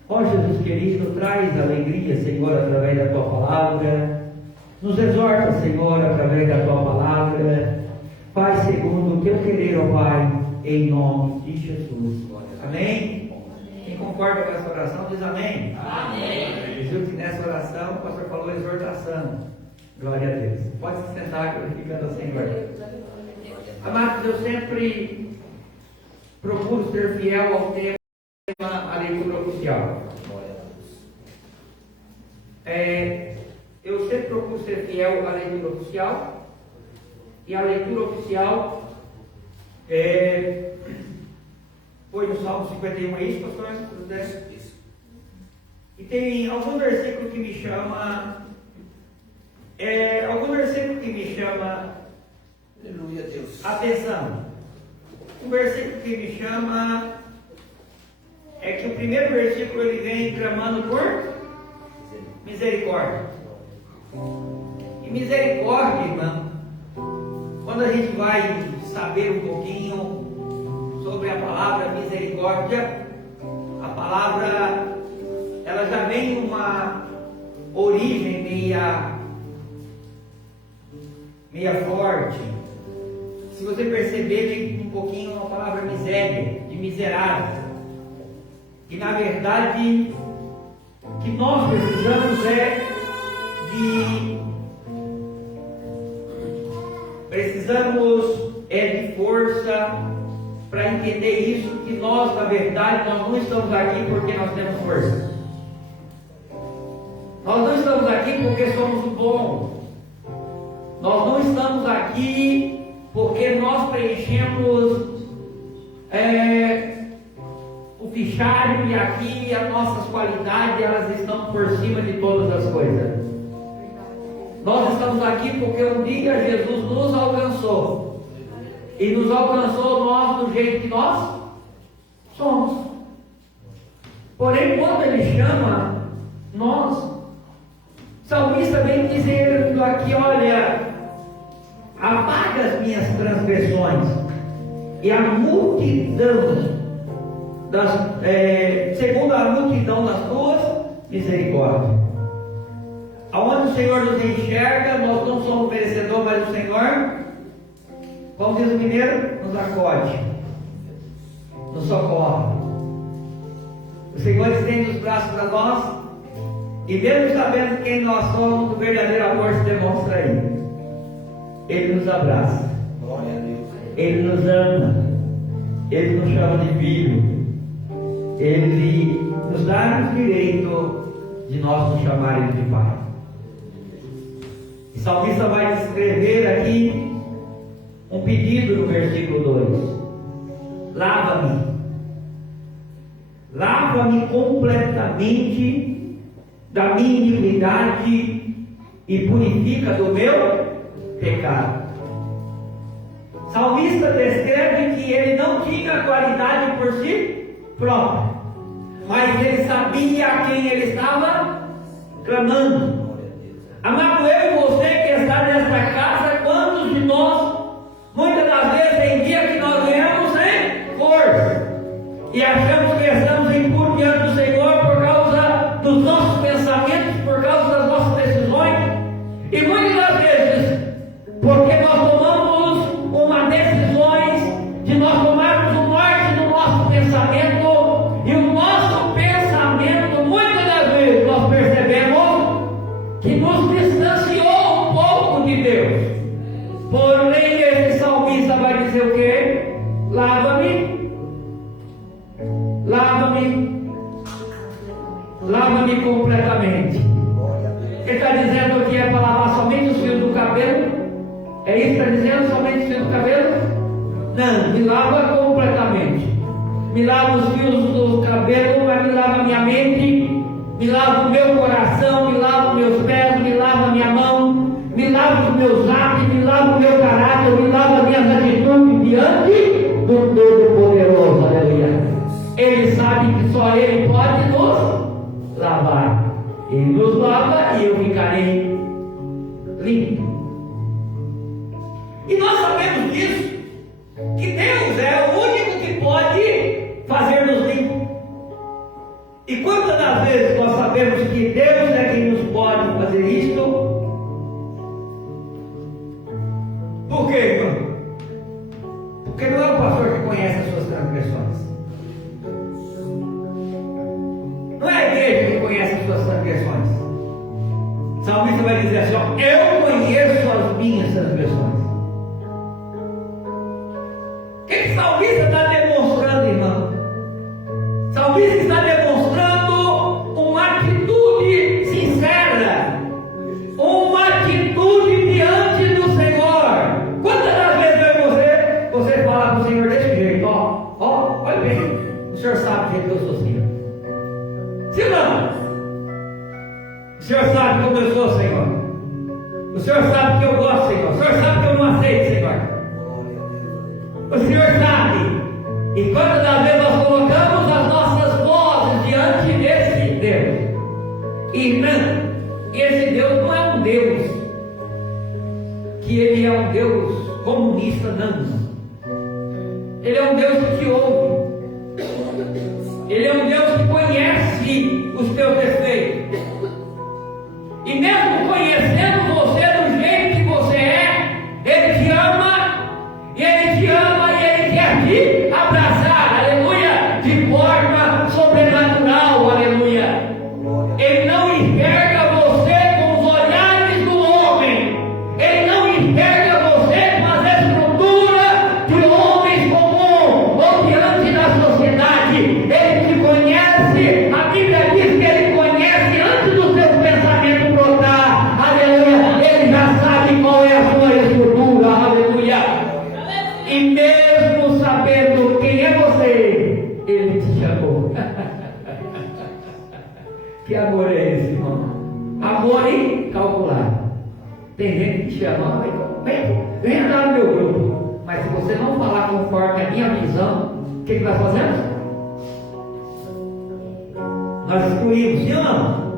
Ó Jesus querido, traz alegria, Senhor, através da tua palavra. Nos exorta, Senhor, através da tua palavra. Faz segundo o teu querer, ó Pai, em nome de Jesus. Amém? Quem concorda com essa oração diz amém. Amém. Jesus, que nessa oração o pastor falou exortação. Glória a Deus. Pode se sentar, glorificando ao Senhor. Amados, eu sempre procuro ser fiel ao tema, a leitura oficial. Eu sempre procuro ser fiel à leitura oficial. E a leitura oficial foi no Salmo 51, é isso, pastor? Isso. E tem algum versículo que me chama. Aleluia, Deus. Atenção. Um versículo que me chama é que o primeiro versículo ele vem clamando por misericórdia. E misericórdia, irmão, quando a gente vai saber um pouquinho sobre a palavra misericórdia, a palavra ela já vem uma origem meia forte. Se você perceber, vem um pouquinho a palavra miséria, de miserável. E na verdade, o que nós precisamos de força para entender isso, que nós, na verdade, nós não estamos aqui porque nós temos força. Nós não estamos aqui porque somos o bom. Nós não estamos aqui porque nós preenchemos o fichário e aqui as nossas qualidades elas estão por cima de todas as coisas. Nós estamos aqui porque um dia Jesus nos alcançou e nos alcançou nós do jeito que nós somos. Porém, quando Ele chama nós, o salmista vem dizendo aqui, olha, apaga as minhas transgressões e a multidão segundo a multidão das tuas misericórdias. Aonde o Senhor nos enxerga, nós não somos merecedores, mas o Senhor, como diz o mineiro, nos acode, nos socorre. O Senhor estende os braços a nós, e mesmo sabendo quem nós somos, o verdadeiro amor se demonstra aí. Ele nos abraça, Ele nos ama, Ele nos chama de filho, Ele nos dá o direito de nós nos chamarmos de Pai. O salmista vai descrever aqui um pedido no versículo 2: lava-me completamente da minha iniquidade e purifica do meu pecado. O salmista descreve que ele não tinha qualidade por si próprio, mas ele sabia a quem ele estava clamando. Amado, eu e você que está nesta casa, quantos de nós, muitas das vezes, tem dia que nós ganhamos sem força e achamos que estamos impuros diante do Senhor por causa dos nossos pensamentos, por causa das nossas decisões, e muitas das vezes, porque nós tomamos uma decisões de nós tomarmos o norte do nosso pensamento, e o nosso pensamento, muitas das vezes, nós percebemos que nos distanciou um pouco de Deus. Porém, esse salmista vai dizer o quê? Lava-me, lava-me, lava-me completamente. Ele está dizendo que é para lavar somente os fios do cabelo? É isso que está dizendo? Somente os fios do cabelo? Não, me lava completamente. Me lava os fios do cabelo, mas me lava minha mente, me lava o meu coração, me lava meus pés, me lava minha mão, me lava os meus atos, me lava o meu caráter, me lava minhas atitudes diante do Todo-Poderoso. Aleluia. Ele sabe que só Ele pode nos lavar. Ele nos lava e eu ficarei limpo. E nós sabemos disso, que Deus é o único que pode fazer-nos limpos. E quantas das vezes nós sabemos que Deus é quem nos pode fazer isto? Por quê, irmão? Porque não é o pastor que conhece as suas transgressões. Não é a igreja que conhece as suas transgressões. O salmista vai dizer assim, ó, eu conheço as minhas transgressões. O que o salmista está demonstrando, irmão? O salmista está demonstrando uma atitude sincera, uma atitude diante do Senhor. Quantas das vezes você fala para o Senhor desse jeito, olha bem, o Senhor sabe que eu sou Senhor. Sim ou não? O Senhor sabe como eu sou, Senhor. O Senhor sabe que eu gosto, Senhor. O Senhor sabe que eu não aceito, Senhor. O Senhor sabe. E quantas das vezes nós colocamos as nossas vozes diante desse Deus? E não, esse Deus não é um Deus que Ele é um Deus comunista, não. Ele é um Deus que te ouve. Ele é um Deus que conhece os teus defeitos. E mesmo conhecendo você do jeito que você é, Ele te ama, e Ele te ama, e Ele quer te abraçar, aleluia, de forma sobrenatural, aleluia. Ele não enxerga você com os olhares do homem, Ele não enxerga você com as estruturas de homens comuns, ou diante da sociedade. Ele te conhece, a Bíblia diz que Ele conhece antes do seu pensamento brotar, aleluia. Ele já sabe qual é a sua estrutura, aleluia. E mesmo sabendo quem é você, Ele te chamou. Que amor é esse, irmão? Amor incalculável. Tem gente que te chama, vem andar no meu grupo. Mas se você não falar conforme a minha visão, o que nós fazemos? Nós excluímos, sim ou não?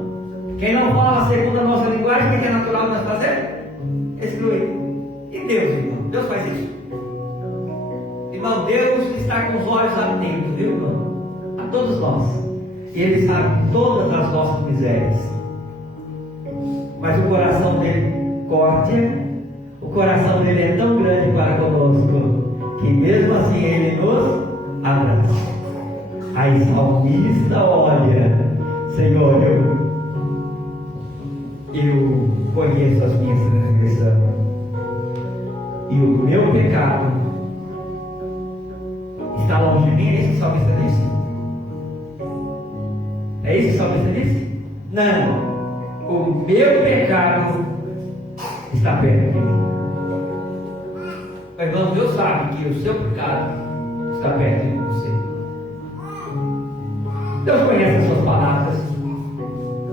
Quem não fala segundo a nossa linguagem, o que é natural nós fazer? Excluir. E Deus, irmão? Deus faz isso. Irmão, Deus está com os olhos atentos, viu, irmão? A todos nós. E Ele sabe todas as nossas misérias. Mas o coração dele corte, o coração dele é tão grande para conosco, que mesmo assim Ele nos abraça. Aí salmista olha, Senhor, eu conheço as minhas transgressões, e o meu pecado está longe de mim. É isso que o salmista disse? É isso que o salmista disse? Não. O meu pecado está perto de mim. Mas irmão, Deus sabe que o seu pecado está perto de você. Deus conhece as suas palavras.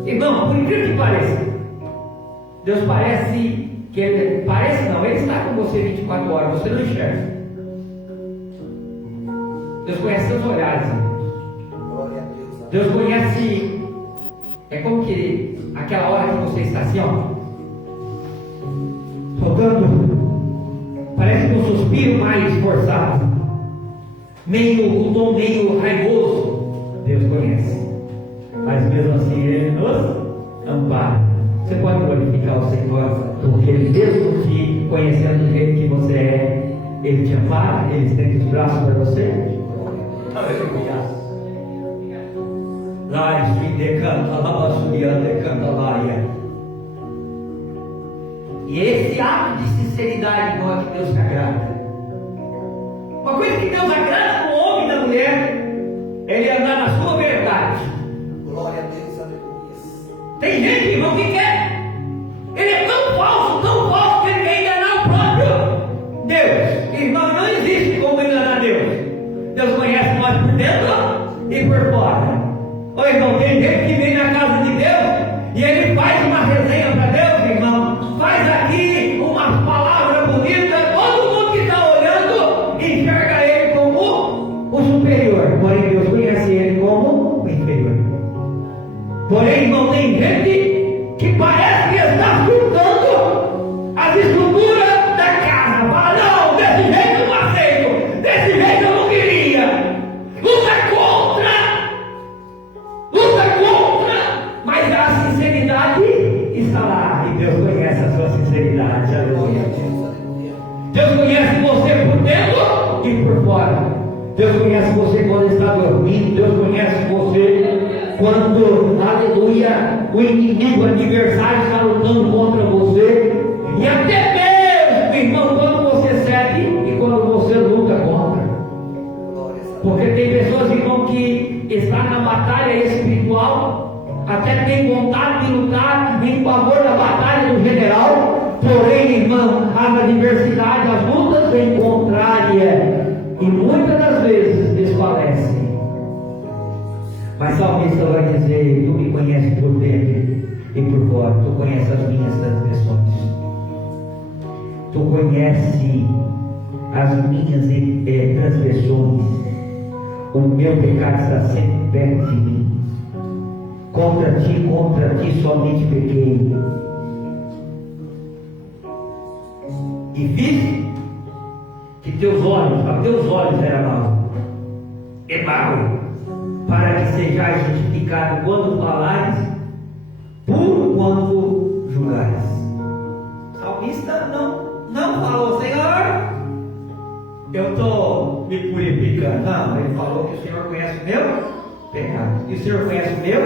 Irmão, por incrível que pareça, Deus parece que Ele está com você 24 horas, você não enxerga. Deus conhece seus olhares, irmãos. Deus conhece, é como que aquela hora que você está assim, ó, soltando, parece que um suspiro mais forçado, um tom meio raivoso. Deus conhece, mas mesmo assim Ele nos ampara. Você pode glorificar o Senhor, porque Ele, mesmo te conhecendo do jeito que você é, Ele te ampara, Ele estende os braços para você. Aleluia. Lá, decanta, lá, basuriana, decanta, lá, E é esse ato de sinceridade, irmão, é que Deus se agrada. Uma coisa que Deus agrada no homem e na mulher é ele andar na sua verdade. Glória a Deus, aleluia. Tem gente, irmão, que quer. Ele é tão falso que ele quer enganar o próprio Deus. Irmão, não existe como enganar Deus. Deus conhece nós por dentro e por fora. Ô irmão, tem gente que vem na casa de Deus e ele faz uma resenha para Deus, irmão. Faz aqui uma palavra bonita, todo mundo que está olhando enxerga ele como o superior. Porém, Deus conhece ele como o inferior. Porém, irmão, tem gente que parece que está surtando as estruturas da casa. Fala, não, desse jeito eu não aceito, desse jeito eu não queria. Luta contra, mas a sinceridade está lá. E Deus conhece a sua sinceridade. Aleluia. Deus conhece você por dentro e por fora. Deus conhece você quando está dormindo. Deus conhece você quando, aleluia, o inimigo, o adversário está lutando contra você. E até mesmo, irmão, quando você cede e quando você luta contra. Porque tem pessoas, irmão, que estão na batalha espiritual, até tem vontade de lutar em favor da batalha do general, porém, irmão, as adversidades, as lutas vêm contrárias e muitas das vezes desfalecem. Mas o salmista vai dizer: tu me conheces por dentro e por fora, tu conheces as minhas transgressões, tu conheces as minhas transgressões. O meu pecado está sempre perto de mim. Contra ti somente pequei. E fiz que teus olhos eram maus. É mau, para que sejais justificado quando falares, puro quando julgares. O salmista não falou: Senhor, eu estou me purificando. Não, ele falou que o Senhor conhece o meu pecado. E o Senhor conhece o meu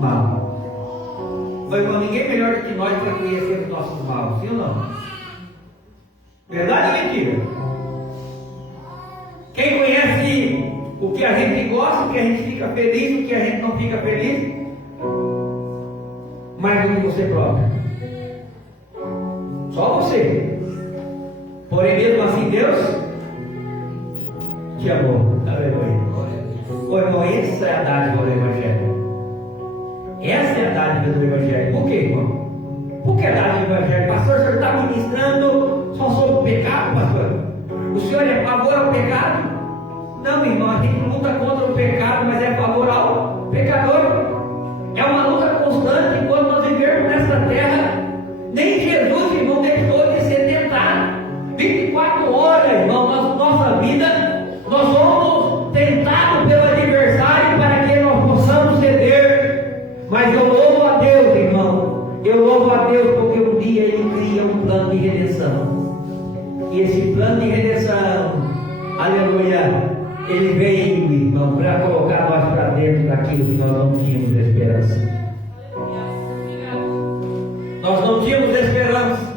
mal. Mas, irmão, ninguém melhor do que nós para conhecer os nossos maus, sim ou não? Verdade ou mentira? Quem conhece o que a gente gosta, o que a gente fica feliz, o que a gente não fica feliz, mais do que você próprio. Só você. Porém, mesmo assim, Deus te amou. Aleluia. Ô irmão, essa é a dádiva do Evangelho. Essa é a dádiva do Evangelho. Por quê, irmão? Por que a dádiva do Evangelho? Pastor, o senhor está ministrando só sobre o pecado, pastor? O senhor é a favor ao pecado? Não, irmão, a gente luta contra o pecado, mas é a favor ao pecador. É uma luta constante enquanto nós vivemos nessa terra. Nem Jesus, irmão, deixou de ser tentado. 24 horas, irmão, na nossa vida, nós somos tentados pelo adversário para que nós possamos ceder. Mas eu louvo a Deus, irmão. Eu louvo a Deus porque um dia Ele cria um plano de redenção. E esse plano de redenção, aleluia, Ele veio, irmão, para colocar nós para dentro daquilo que nós não tínhamos esperança. Nós não tínhamos esperança.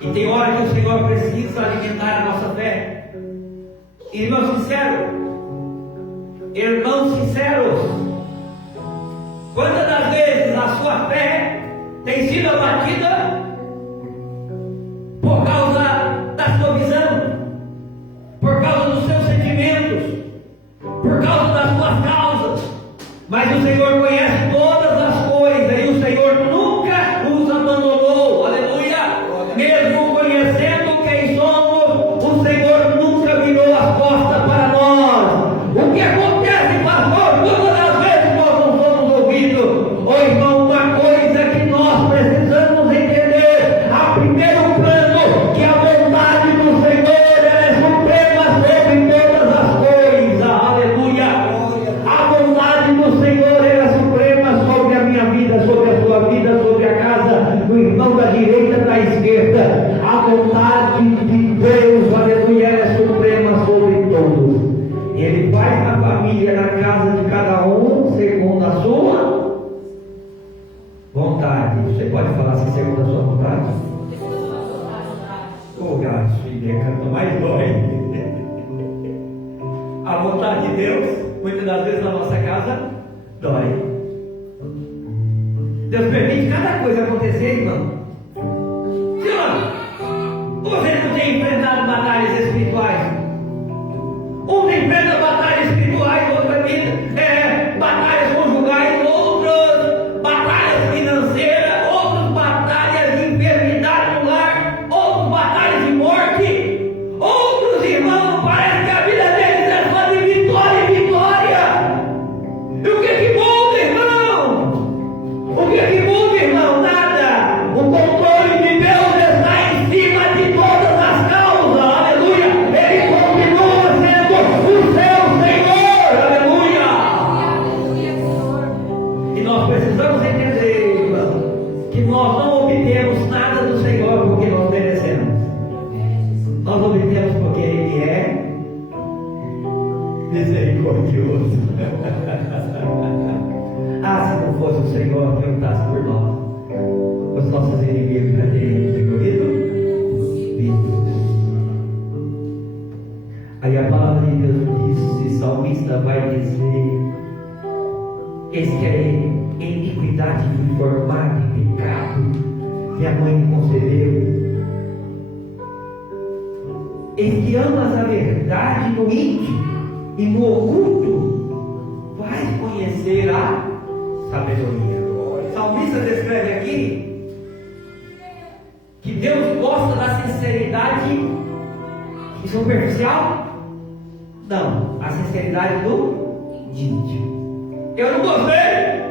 E tem hora que o Senhor precisa alimentar a nossa fé. Irmãos sinceros, quantas das vezes a sua fé tem sido abatida por causa da sua visão, por causa dos seus sentimentos, por causa das suas causas? Mas o Senhor conhece todas as coisas e o Senhor nunca os abandonou. Aleluia! Mesmo conhecendo quem somos, o Senhor nunca virou as costas para nós. O que acontece, pastor? Todas as vezes nós não somos ouvidos. Ô irmão, uma coisa que nós precisamos entender: a primeiro plano, que a vontade do Senhor é suprema sobre todas as coisas. Aleluia! A vontade do Senhor é suprema sobre a minha vida, sobre a sua vida, sobre a casa do irmão da direita, da esquerda. A vontade de Deus, aleluia, é suprema sobre todos. Ele faz na família, na casa de cada um, segundo a sua vontade. Você pode falar assim, segundo a sua vontade? O gato, filha, canta mais dói. A vontade de Deus, muitas das vezes na nossa casa, dói. Deus permite cada coisa acontecer, irmão. Senhor, você não tem enfrentado batalhas espirituais? Um enfrenta batalhas espirituais, outro enfrenta batalhas conjugais, outros batalhas financeiras, outros batalhas de enfermidade no lar, outros batalhas de morte, outros, irmãos, parece que a vida deles é só de vitória em vitória. E o que muda, irmão? O que muda, irmão? Nada. O controle de Deus está em cima de todas as causas. Aleluia. Ele continua sendo o seu Senhor. Aleluia. E nós precisamos entender, irmão, que nós não obtemos nada do Senhor porque nós merecemos. Nós obtemos porque Ele é misericordioso. Ah, se não fosse o Senhor que lutasse por nós, os nossos inimigos já teriam percorrido vidas. Aí a palavra de Deus diz, o salmista vai dizer: eis que a iniquidade fui formado em pecado, minha mãe me concebeu. Eis que amas a verdade no íntimo e no oculto vais conhecer a sabedoria. O salmista descreve aqui que Deus gosta da sinceridade superficial? Não, a sinceridade do íntimo. Eu não gostei.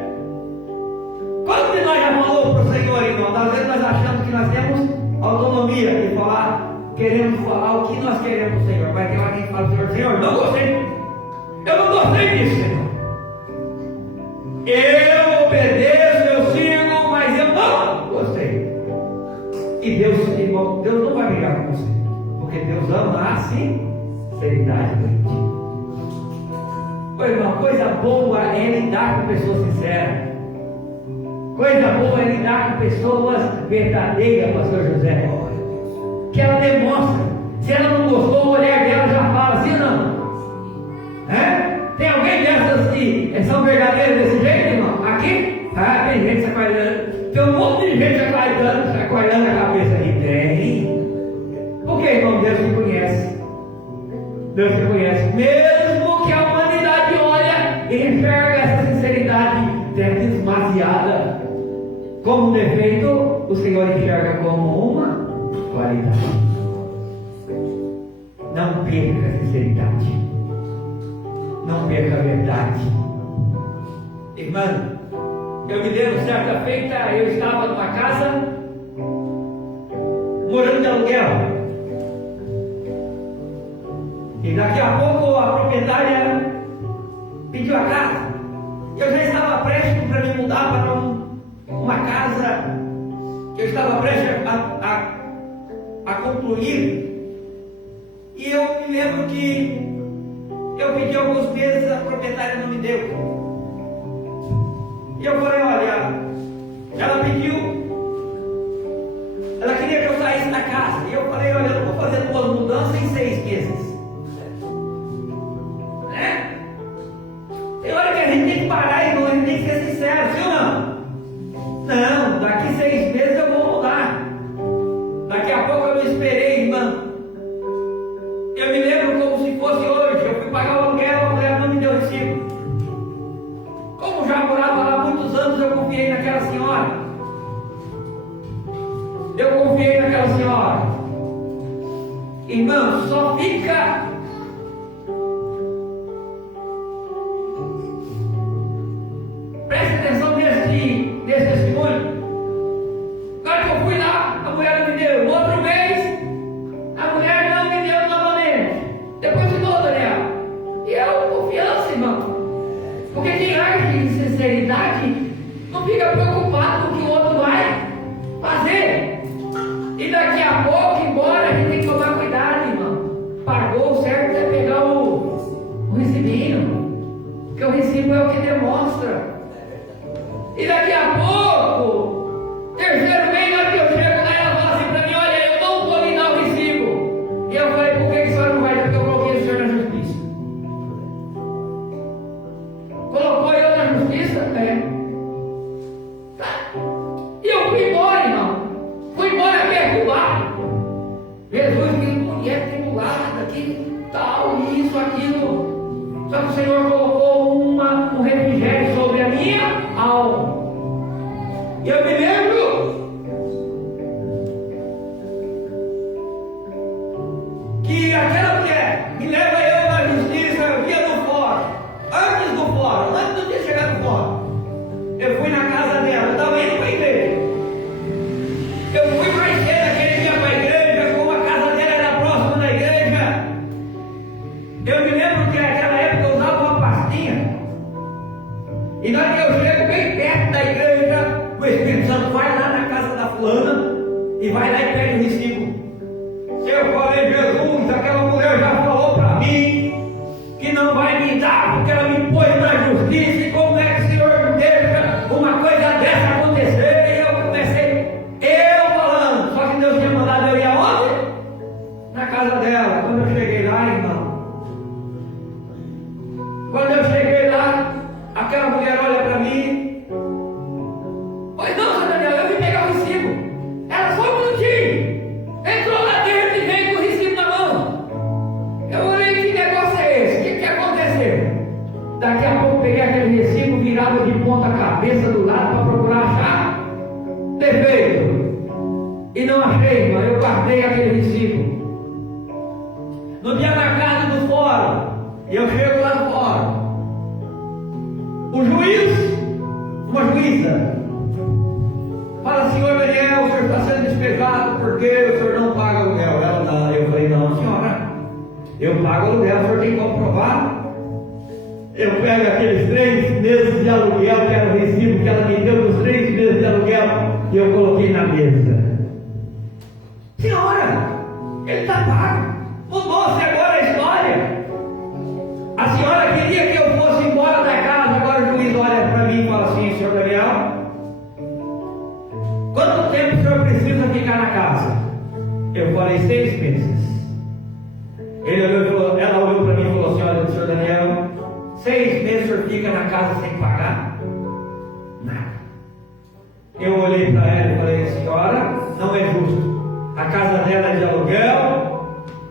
Quando que nós já falou para o Senhor, irmão? Às vezes nós achamos que nós temos autonomia de falar, queremos falar o que nós queremos do Senhor. Vai ter alguém que fala para o Senhor: Senhor, não gostei. Eu não gostei disso, Senhor. Eu obedeço, eu sigo, mas eu não gostei. E Deus, irmão, Deus não vai brigar com você, porque Deus ama a sinceridade do íntimo. Irmão, coisa boa é lidar com pessoas sinceras. Coisa boa é lidar com pessoas verdadeiras, pastor José. Que ela demonstra. Se ela não gostou, o olhar dela já fala, sim ou não? Tem alguém dessas que são verdadeiras desse jeito, irmão? Aqui? Tem gente chacoalhando. Tem um monte de gente chacoalhando a cabeça aí. Tem. Porque, irmão, Deus te conhece. Deus te conhece. Mesmo que a humanidade olha e enxerga essa sinceridade demasiada como um defeito, o Senhor enxerga como uma qualidade. Não perca a sinceridade. Não perca a verdade. Irmã, eu me lembro, certa feita, eu estava numa casa morando de aluguel. E daqui a pouco a proprietária pediu a casa. Eu já estava prestes para me mudar para uma casa que eu estava prestes a concluir. E eu me lembro que eu pedi alguns meses, a proprietária não me deu. E eu falei: olha, ela pediu, ela queria que eu saísse da casa. E eu falei: olha, eu não vou fazer 2 mudanças em 6 meses. Tem hora que a gente tem que parar, irmão, a gente tem que ser sincero, sim ou não? Não, daqui 6 meses eu vou mudar. Daqui a pouco eu não esperei, irmã. Eu me lembro como se fosse hoje. Eu fui pagar o aluguel, a mulher não me deu recibo. Como já morava lá há muitos anos, eu confiei naquela senhora. Irmão, só fica preste atenção nesse testemunho. Agora que eu fui lá, a mulher não me deu. No outro mês, a mulher não me deu novamente. Depois de novo, Daniel. E eu, confiança, irmão. Porque quem age em sinceridade não fica preocupado com o que o outro vai fazer. E daqui a pouco, embora, a gente tem que tomar cuidado, irmão. Pagou o aquilo. Só que o Senhor colocou um refrigério sobre a minha alma. E eu me lembro que aquela mulher me leva eu na justiça, eu via no fórum, antes do dia de chegar no fórum. Eu fui na casa dela, eu estava indo para a igreja. Eu fui mais cedo aquele dia para a igreja, como a casa dela era próxima da igreja. Eu me lembro que naquela época eu usava uma pastinha. E na hora que eu chego bem perto da igreja, o Espírito Santo vai lá na casa da fulana e vai lá e pede o recibo. Eu falei, Jesus, aquela mulher já falou para mim que não vai me dar, porque ela me pôs na justiça. E como é que o Senhor me deixa uma coisa dessa acontecer? E eu comecei, falando, só que Deus tinha mandado eu ir aonde? Na casa dela. Quando eu cheguei lá, irmão, aquela mulher olha para mim. Pois não, seu Daniel, eu vim pegar o recibo. Ela só um minutinho. Entrou lá dentro e veio com o recibo na mão. Eu olhei, que negócio é esse? O que aconteceu? Daqui a pouco peguei aquele recibo, virava de ponta cabeça do lado para procurar achar defeito. E não achei, irmão. Eu guardei aquele recibo. No dia da casa do fórum, eu chego lá no fórum. O juiz, uma juíza, fala: senhor Daniel, o senhor está sendo despejado porque o senhor não paga aluguel. Eu falei: não, senhora, eu pago aluguel, o senhor tem como provar? Eu pego aqueles 3 meses de aluguel, que era o recibo que ela me deu dos 3 meses de aluguel, e eu coloquei na mesa. Senhora, ele está pago. Mudou-se agora a história. A senhora queria que eu fosse embora da casa, agora o juiz olha para mim e fala assim: senhor Daniel, quanto tempo o senhor precisa ficar na casa? Eu falei: 6 meses. Ela olhou para mim e falou assim: olha, senhor Daniel, 6 meses o senhor fica na casa sem pagar? Nada. Eu olhei para ela e falei: senhora, não é justo. A casa dela é de aluguel.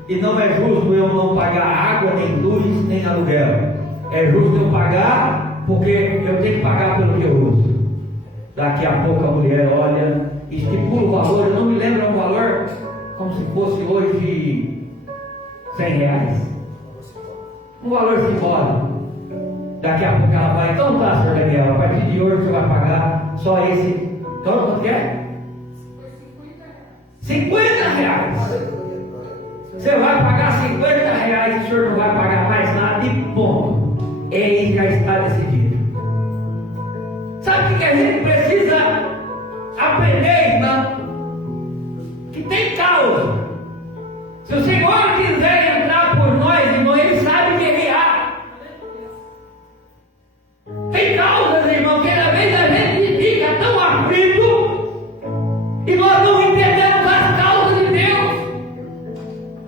E não é justo eu não pagar água, nem luz, nem aluguel. É justo eu pagar, porque eu tenho que pagar pelo que eu uso. Daqui a pouco a mulher olha, estipula o valor. Eu não me lembro um valor, como se fosse hoje R$100. Um valor simbólico. Daqui a pouco ela vai: então tá, senhor Daniel, a partir de hoje você vai pagar só esse. Quanto que é? R$50. Você vai pagar R$50 e o senhor não vai pagar mais nada, e ponto. Ele já está decidido. Sabe o que a gente precisa aprender, irmão? Que tem causa. Se o Senhor quiser entrar por nós, irmão, Ele sabe guerrear. Tem causas, irmão, que às vezes a gente fica tão aflito e nós não entendemos as causas de Deus.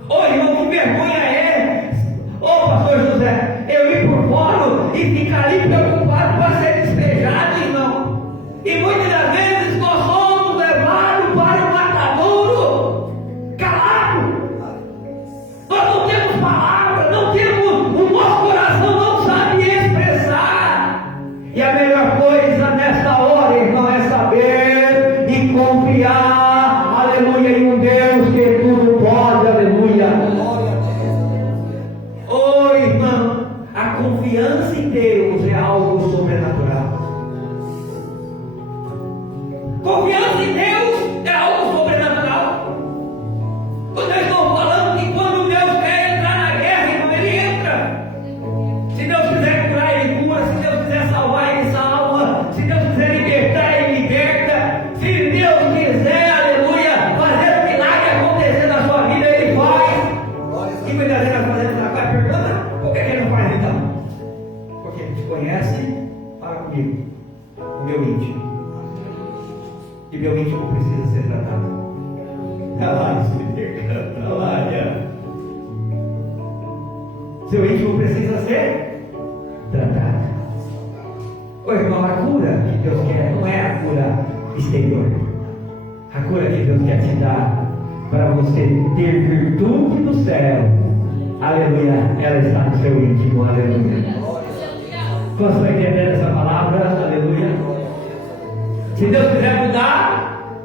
Ô irmão, que vergonha é essa? Ô pastor José, eu ir por fora e ficar ali preocupado para ser despejado, irmão. E muitas das vezes nós somos levados para o matadouro calado. Nós não temos palavra, não temos, o nosso coração não sabe expressar. E a melhor coisa nessa hora, irmão, é saber e confiar, aleluia, em um Deus que tudo pode, aleluia. Oh, irmão, a confiança em Deus é algo sobrenatural. Confiança em Deus é algo sobrenatural. Quando eu estou falando que quando Deus quer entrar na guerra, irmão, Ele entra. Se Deus quiser curar, Ele cura. Se Deus quiser salvar, Ele salva. Se Deus quiser libertar, Ele liberta. Se Deus quiser, aleluia, fazer um milagre acontecer na sua vida, Ele faz. E muitas vezes nós fazemos a pergunta: por que Ele não faz então? Porque Ele te conhece. Fala comigo, o meu íntimo. E meu íntimo precisa ser tratado. Seu íntimo precisa ser tratado. Ô irmão, a cura que Deus quer não é a cura exterior. A cura que Deus quer te dar para você ter virtude do céu, Aleluia. Ela está no seu íntimo. Aleluia. Quantos estão entendendo essa palavra? Aleluia. Se Deus quiser mudar,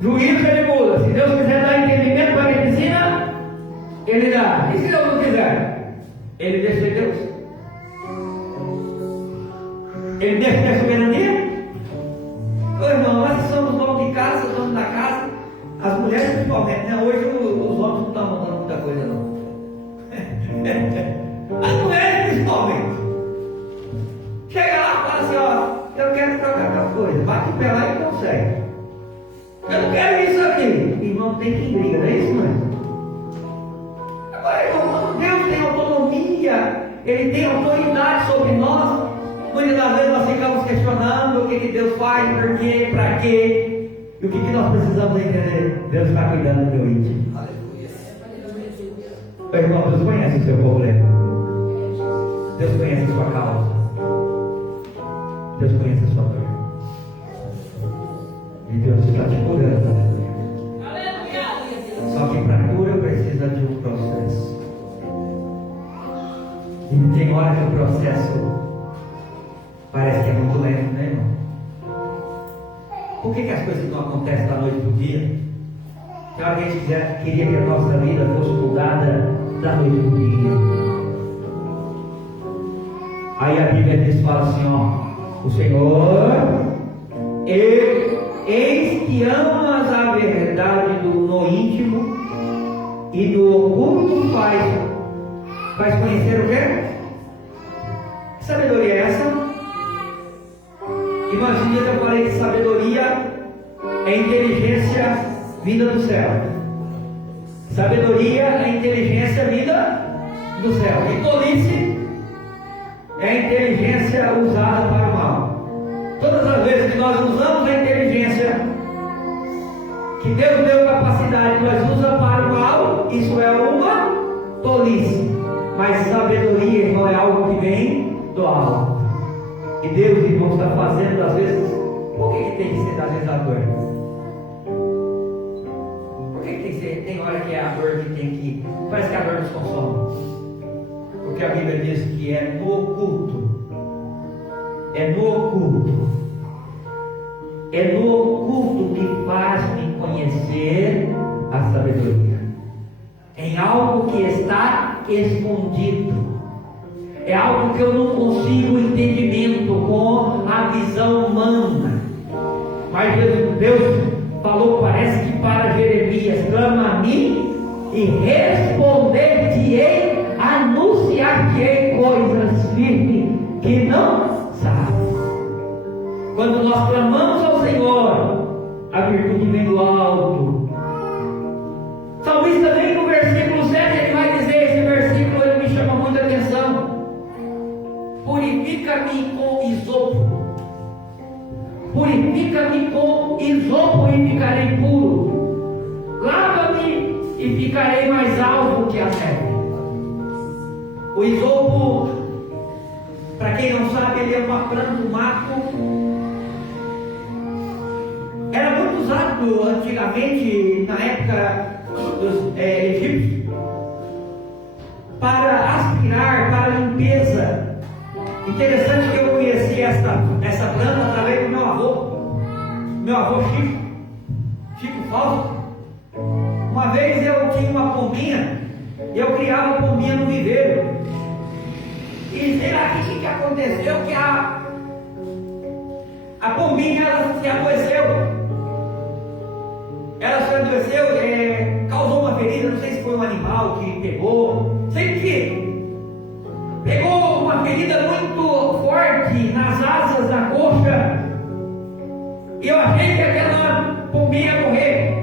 juízo ele muda. Se Deus quiser dar entendimento para a medicina, ele dá. E se Deus não quiser, ele deixa de Deus. Ele deixa de soberania. Ô irmão, nós somos donos de casa, donos da casa. As mulheres principalmente, né? Hoje os homens não estão mandando muita coisa não. As mulheres principalmente. Chega lá e fala assim, ó, eu quero trocar tal coisa. Bate o pé lá e consegue. Eu não quero isso aqui. Irmão, tem que briga, não é isso, mãe? Agora, irmão, Deus tem autonomia, Ele tem autoridade sobre nós. Muitas das vezes nós ficamos questionando o que Deus faz, por quê, para quê. E o que nós precisamos entender? Deus está cuidando do meu íntimo. Aleluia. O irmão, Deus conhece o seu problema. Deus conhece a sua causa. Deus conhece a sua dor. E Deus está te curando. Só que para cura precisa de um processo. E tem hora que o processo parece que é muito lento, né, irmão? Por que as coisas não acontecem da noite para o dia? Tem hora que a gente queria que a nossa vida fosse mudada da noite para o dia. Aí a Bíblia diz, fala assim, ó, o Senhor, eis que amas a verdade no íntimo e do oculto faz conhecer o quê? Que sabedoria é essa? Irmãos, eu falei que sabedoria é inteligência vinda do céu. Sabedoria é inteligência vinda do céu. E tolice é a inteligência usada para o mal. Todas as vezes que nós usamos a inteligência que Deus deu capacidade, nós usamos para o mal, isso é uma tolice. Mas sabedoria, irmão, é algo que vem do alto. E Deus, irmão, está fazendo às vezes. Por que tem que ser às vezes a dor? Por que tem que ser? Tem hora que é a dor que tem que. Parece que a dor nos consome. Porque a Bíblia diz que é no oculto. É no oculto. É no oculto que faz-me conhecer a sabedoria. Em algo que está escondido. É algo que eu não consigo entendimento com a visão humana. Mas Deus falou, parece que para Jeremias, clama a mim e responder-te-ei, anunciar-te-ei coisas firmes que não sabes. Quando nós clamamos ao Senhor, a virtude vem do alto. Salmista também no versículo 7, ele vai dizer, esse versículo ele me chama muita atenção. Purifica-me com isopo. Purifica-me com isopo e ficarei puro. Lava-me e ficarei mais alto que a neve. O isopo, para quem não sabe, ele é uma planta do mato. Era muito usado antigamente, na época dos egípcios, para aspirar, para limpeza. Interessante que eu conheci essa planta através do meu avô Chico Fausto. Uma vez eu tinha uma pombinha, e eu criava a pombinha no viveiro. E sei lá o que aconteceu, que a pombinha ela se adoeceu. Ela se adoeceu, causou uma ferida, não sei se foi um animal que pegou, sei que pegou uma ferida muito forte nas asas da coxa. E eu achei que aquela pombinha ia morrer.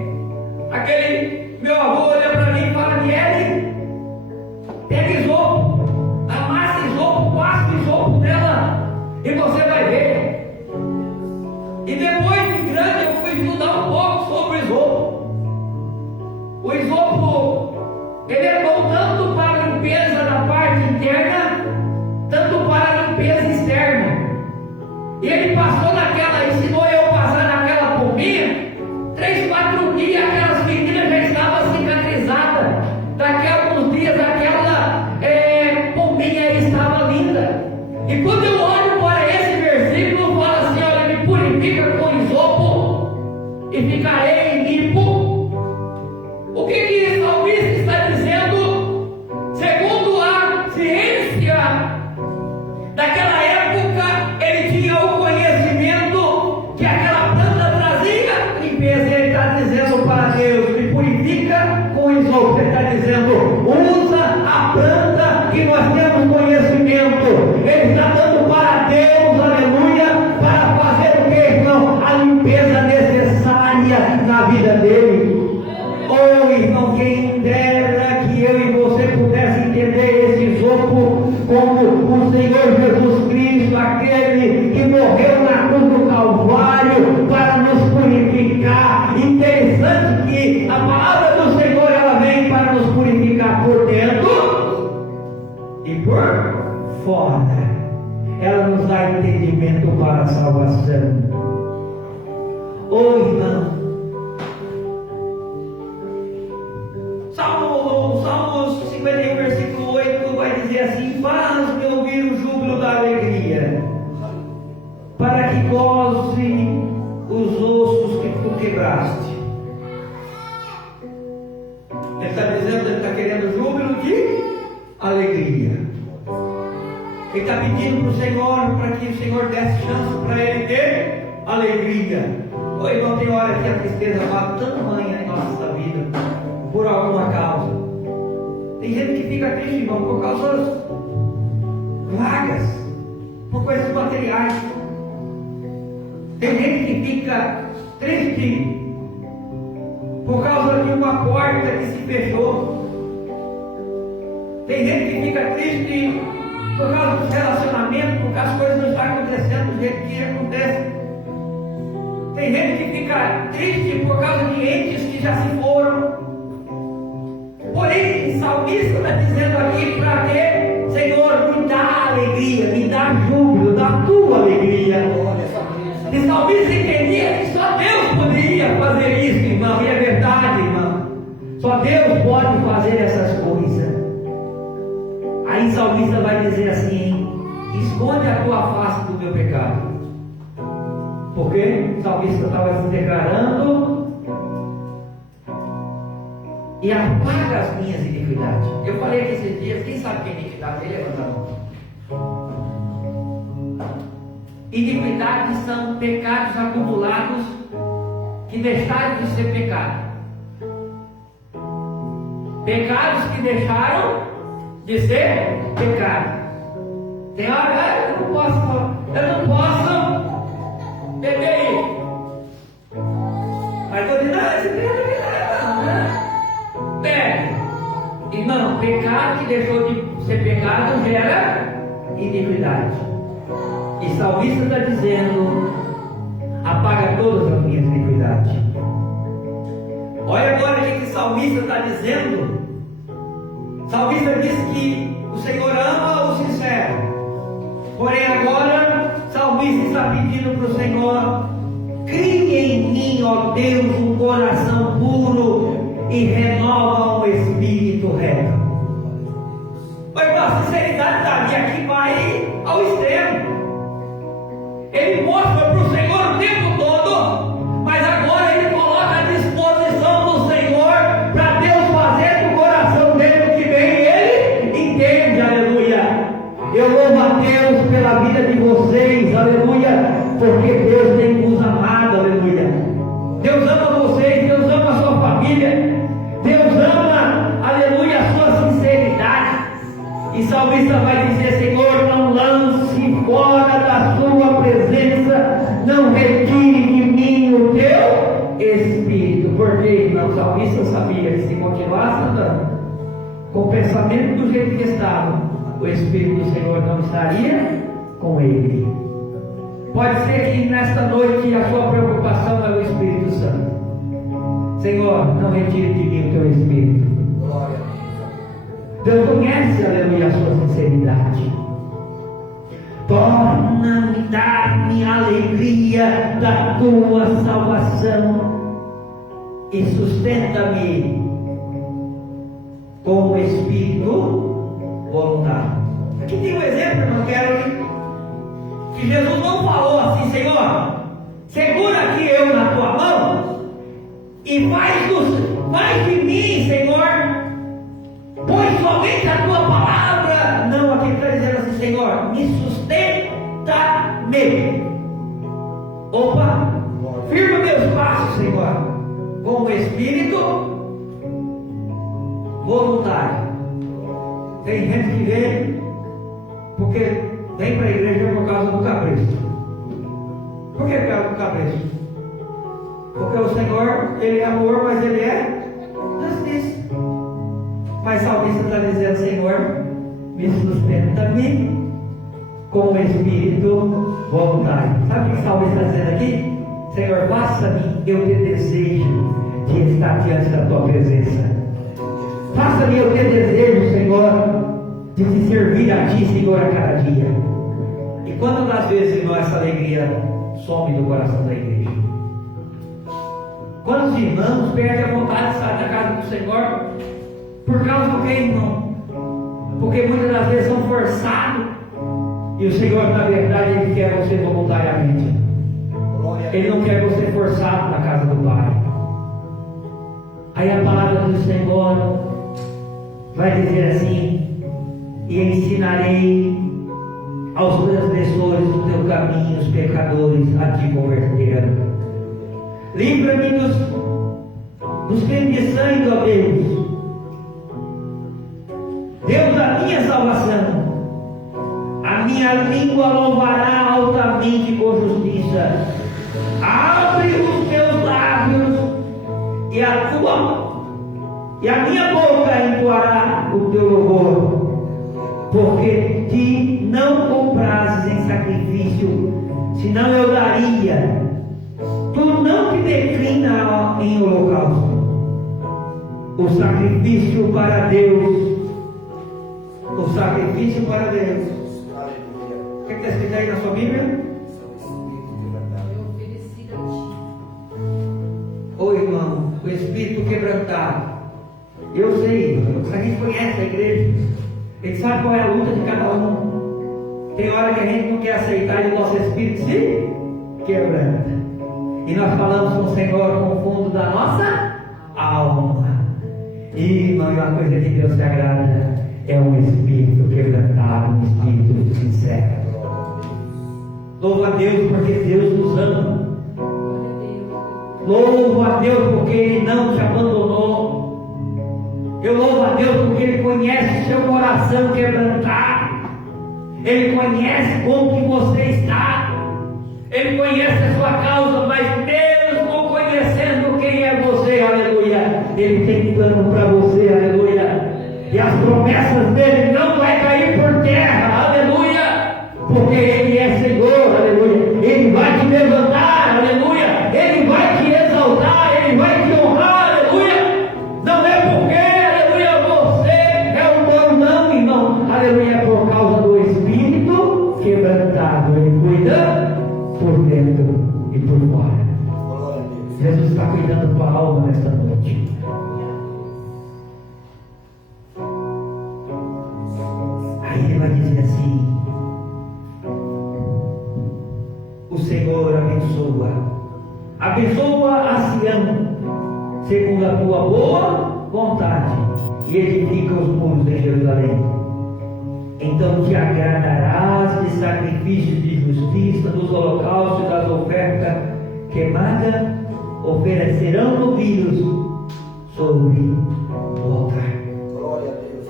Aquele meu avô olha para mim e fala, Miele, pega isopo, amassa isopo, passa isopo nela e você vai ver. E depois de grande eu fui estudar um pouco sobre o isopo. O isopo, ele é bom tanto para a limpeza da parte interna, tanto para a limpeza externa. E ele passou ensinou eu a passar naquela pombinha, 3, 4 dias aquelas meninas já estavam cicatrizadas e ficarei limpo. O que o salmista está dizendo? Segundo a ciência daquela época, ele tinha o conhecimento que aquela planta trazia limpeza. Ele está dizendo para Deus: me purifica com isopo. Ele está dizendo: usa a planta que nós temos conhecimento. Ele está dando para Deus, aleluia, para fazer o que, irmão? A limpeza necessária na vida dele. Oh, irmão, quem dera que eu e você pudesse entender esse isopo como o Senhor Jesus Cristo, aquele que morreu na cruz do Calvário para nos purificar. Interessante que a palavra do Senhor, ela vem para nos purificar por dentro e por fora. Ela nos dá entendimento para a salvação. Oh, irmão, Salmos 51, versículo 8 vai dizer assim: faz-me ouvir o júbilo da alegria, para que goze os ossos que tu quebraste. Ele está dizendo, ele está querendo júbilo de alegria. Ele está pedindo para o Senhor, para que o Senhor desse chance para ele ter alegria. Ô irmão, tem hora que a tristeza vai tamanha em nossa vida, por alguma causa. Tem gente que fica triste, irmão, por causas vagas, por coisas materiais. Tem gente que fica triste por causa de uma porta que se fechou. Tem gente que fica triste por causa dos relacionamentos, porque as coisas não estão acontecendo do jeito que acontece. Tem gente que fica triste por causa de entes que já se foram. Porém, o salmista está dizendo aqui para que, Senhor, me dá alegria, me dá júbilo, dá tua alegria. E o salmista entendia que só Deus poderia fazer isso, irmão, e é verdade, irmão. Só Deus pode fazer essas coisas. Aí o salmista vai dizer assim: esconde a tua face do meu pecado. Porque o salmista estava se declarando: e apaga as minhas iniquidades. Eu falei que esses dias, quem sabe que é iniquidade? Ele levanta a mão. Iniquidades são pecados acumulados que deixaram de ser pecado. Pecados que deixaram de ser pecado. Tem hora, eu não posso beber isso. Mas vou dizer, não, esse treino não. Bebe. Irmão, pecado que deixou de ser pecado gera iniquidade. E o salmista está dizendo: apaga todas as minhas iniquidades. Olha agora o que o salmista está dizendo. O salmista diz que o Senhor ama o sincero. Porém agora o salmista está pedindo para o Senhor: cria em mim, ó Deus, um coração puro e renova um espírito reto. Mas a sinceridade Davi aqui vai ao extremo. Ele mostra para o Senhor o tempo todo, mas agora ele coloca à disposição do Senhor para Deus fazer no coração dele o que bem ele entende, aleluia. Eu louvo a Deus pela vida de vocês, aleluia, porque Deus tem vos amado, aleluia. Deus ama vocês, Deus ama a sua família, Deus ama, aleluia, a sua sinceridade. E o salmista vai dizer: Senhor, não lance fora da sua presença, não retire de mim o teu Espírito. Porque o salmista sabia que se continuasse andando com o pensamento do jeito que estava, o Espírito do Senhor não estaria com ele. Pode ser que nesta noite a sua preocupação é o Espírito Santo. Senhor, não retire de mim o teu Espírito. Deus conhece, aleluia, a sua sinceridade. Torna-me, dá-me a alegria da tua salvação e sustenta-me com o espírito voluntário. Aqui tem um exemplo, irmão, que Jesus não falou assim: Senhor, segura aqui eu na tua mão faço, Senhor? Com o espírito voluntário. Tem gente que vem porque vem para a igreja por causa do capricho. Por que por causa do capricho? Porque o Senhor, Ele é amor, mas Ele é justiça. Mas o salmista está dizendo: Senhor, me sustenta-me com o espírito voluntário. Sabe o que o salmista está dizendo aqui? Senhor, faça-me eu ter desejo de estar diante da Tua presença. Faça-me eu ter desejo, Senhor, de te servir a Ti, Senhor, a cada dia. E quantas das vezes, irmão, essa alegria some do coração da igreja? Quantos irmãos perdem a vontade de sair da casa do Senhor por causa do que, irmão? Porque muitas das vezes são forçados. E o Senhor, na verdade, Ele quer você voluntariamente. Ele não quer você forçado na casa do Pai. Aí a palavra do Senhor vai dizer assim: e ensinarei aos transgressores do teu caminho, os pecadores a te converterão. Livra-me dos crimes de sangue, ó Deus. Deus da minha salvação. A minha língua louvará altamente com justiça. Abre os meus lábios e a minha boca entoará o teu louvor. Porque te não comprases em sacrifício, senão eu daria. Tu não te declina em holocausto. O sacrifício para Deus. O sacrifício para Deus. O que está escrito aí na sua Bíblia? Eu ofereci a Ti. Ô irmão, o espírito quebrantado. Eu sei, a gente conhece a igreja. A gente sabe qual é a luta de cada um. Tem hora que a gente não quer aceitar e o nosso espírito se quebranta. E nós falamos com o Senhor com o fundo da nossa alma. E, irmão, uma coisa que Deus se agrada é um espírito quebrantado, um espírito sincero. Louvo a Deus porque Deus nos ama. Louvo a Deus porque Ele não te abandonou. Eu louvo a Deus porque Ele conhece o seu coração quebrantado. Ele conhece como que você está. Ele conhece a sua causa, mas mesmo conhecendo quem é você, aleluia, Ele tem plano para você, aleluia. E as promessas dele não vai cair por terra, aleluia, porque Ele é Senhor, aleluia. Ele vai te levantar, aleluia. Ele vai te exaltar, Ele vai te honrar, aleluia. Não é porque, aleluia, você é um bom, não, irmão, aleluia, é por causa do Espírito quebrantado. Ele cuida por dentro e por fora. Jesus está cuidando da tua alma nesta noite. Aí Ele vai dizer assim: o Senhor abençoa a Sião segundo a tua boa vontade e edifica os muros de Jerusalém. Então te agradarás de sacrifícios de justiça, dos holocaustos e das ofertas queimadas, oferecerão novilhos sobre o altar. Glória a Deus.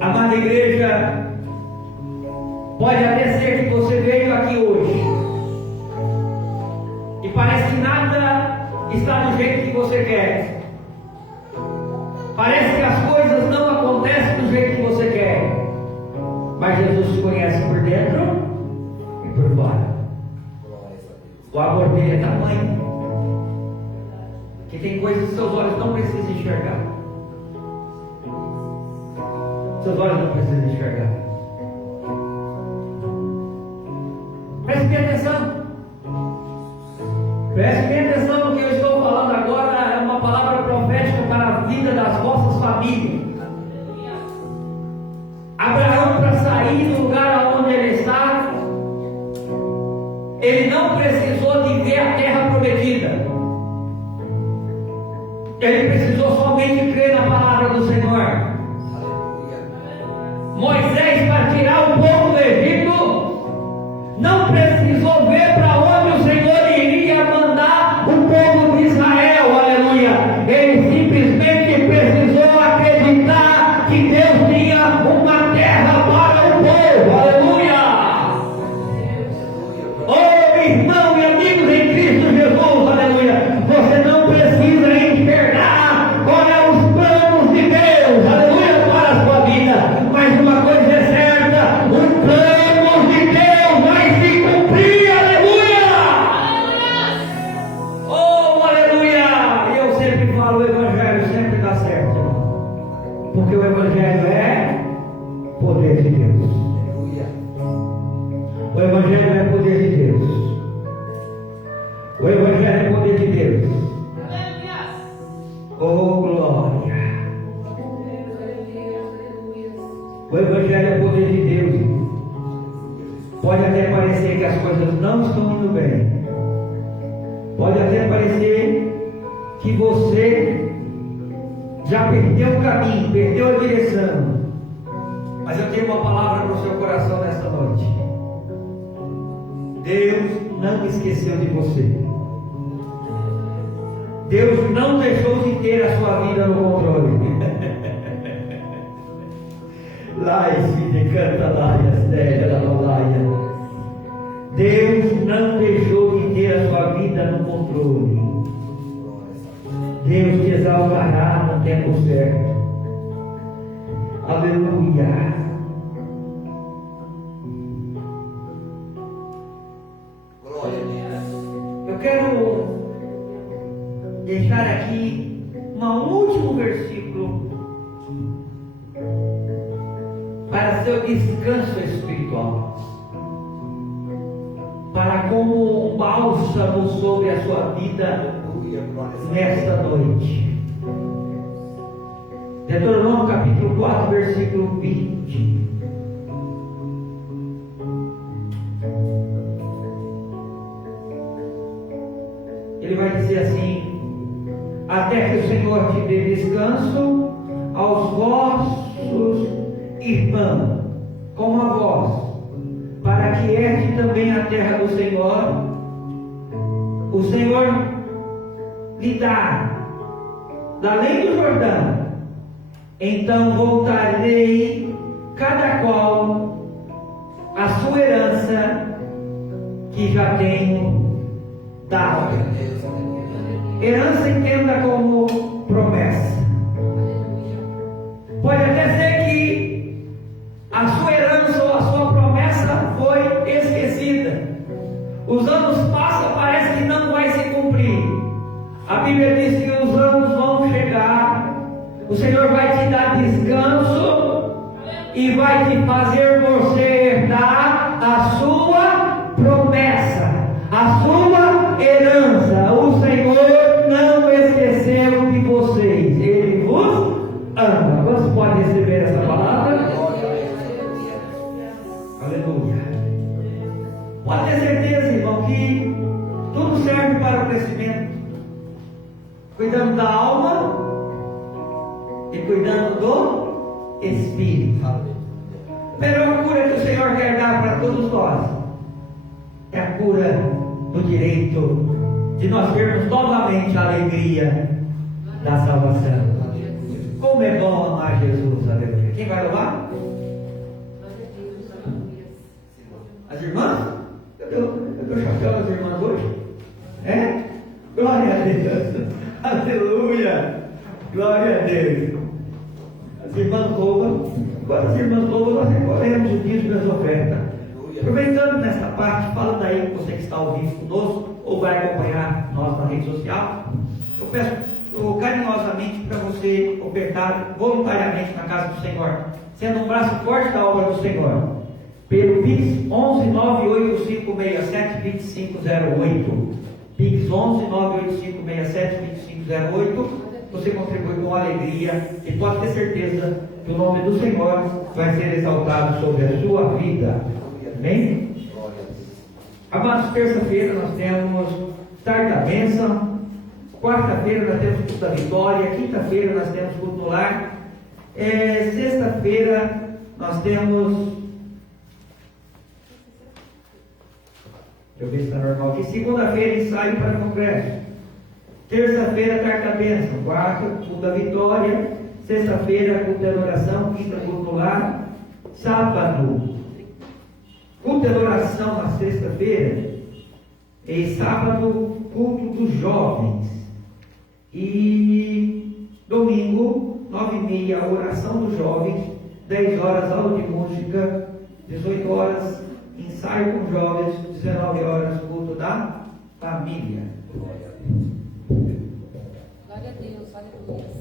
Amada igreja, pode até ser que você veio aqui hoje e parece que nada está do jeito que você quer. Parece que as coisas não acontecem do jeito que você quer. Mas Jesus te conhece por dentro e por fora. O amor dele é tamanho que tem coisas que seus olhos não precisam enxergar. Seus olhos não precisam enxergar. Preste bem atenção. Preste bem atenção no que eu estou falando agora. É uma palavra profética para a vida das vossas famílias. Abraão, para sair do lugar onde ele está, ele não precisou de ver a terra prometida. Ele precisou somente crer na palavra do Senhor. Moisés, para tirar o povo do Egito, não precisou ver para onde o Senhor iria mandar Evangelho é o poder de Deus. Oh, glória. O Evangelho é o poder de Deus. Pode até parecer que as coisas não estão indo bem. Pode até parecer que você já perdeu o caminho, perdeu a direção. Mas eu tenho uma palavra para o seu coração nesta noite. Deus não esqueceu de você. Deus não deixou de ter a sua vida no controle. Lá se canta lá Deus não deixou de ter a sua vida no controle. Deus te exaltará no tempo certo. Aleluia. Glória a Deus. Eu quero deixar aqui um último versículo para seu descanso espiritual, para como um bálsamo sobre a sua vida Aleluia, glória a Deus. nesta noite. Deuteronômio capítulo 4, versículo 20. Ele vai dizer assim: até que o Senhor te dê descanso aos vossos irmãos, como a vós, para que herde também a terra do Senhor. O Senhor lhe dá, da além do Jordão. Então voltarei cada qual a sua herança que já tenho dado. Glória a Deus, aleluia. Herança entenda como promessa. Pode até ser que a sua herança ou a sua promessa foi esquecida. Os anos passam, parece que não vai se cumprir. A Bíblia diz que os anos vão chegar. O Senhor vai te dar descanso e vai te fazer você herdar a sua promessa, a sua herança. O Senhor não esqueceu de vocês. Ele vos ama. Quantos podem receber essa palavra? Aleluia. Pode ter certeza, irmão, que tudo serve para o crescimento. Cuidando da alma e cuidando do Espírito. A melhor cura que o Senhor quer dar para todos nós é a cura do direito de nós termos novamente a alegria da salvação. Como é bom amar Jesus, aleluia. Quem vai louvar? As irmãs? Eu dou chapéu às irmãs hoje? É? Glória a Deus. Aleluia. Glória a Deus. As irmãs louvam. Quando as irmãs louvam, nós recolhemos o dízimo das ofertas. Aproveitando nesta parte, falando aí com você que está ao vivo conosco ou vai acompanhar nós na rede social, eu peço carinhosamente para você ofertar voluntariamente na casa do Senhor, sendo um braço forte da obra do Senhor, pelo Pix 11 98567 2508. Pix 11 98567 2508. Você contribui com alegria e pode ter certeza que o nome do Senhor vai ser exaltado sobre a sua vida. Amém? Amados, terça-feira nós temos tarde da bênção. Quarta-feira nós temos culto da vitória. Quinta-feira nós temos culto no lar. Sexta-feira nós temos. Deixa eu ver se está normal aqui. Segunda-feira, ensaio para o congresso. Terça-feira, tarde da bênção. Quarta, culto da vitória. Sexta-feira, culto da adoração. Quinta, culto no lar. Sábado, culto de adoração na sexta-feira. E sábado, culto dos jovens. E domingo, 9h30, oração dos jovens. 10 horas, aula de música. 18 horas, ensaio com jovens. 19 horas, culto da família. Glória a Deus, aleluia.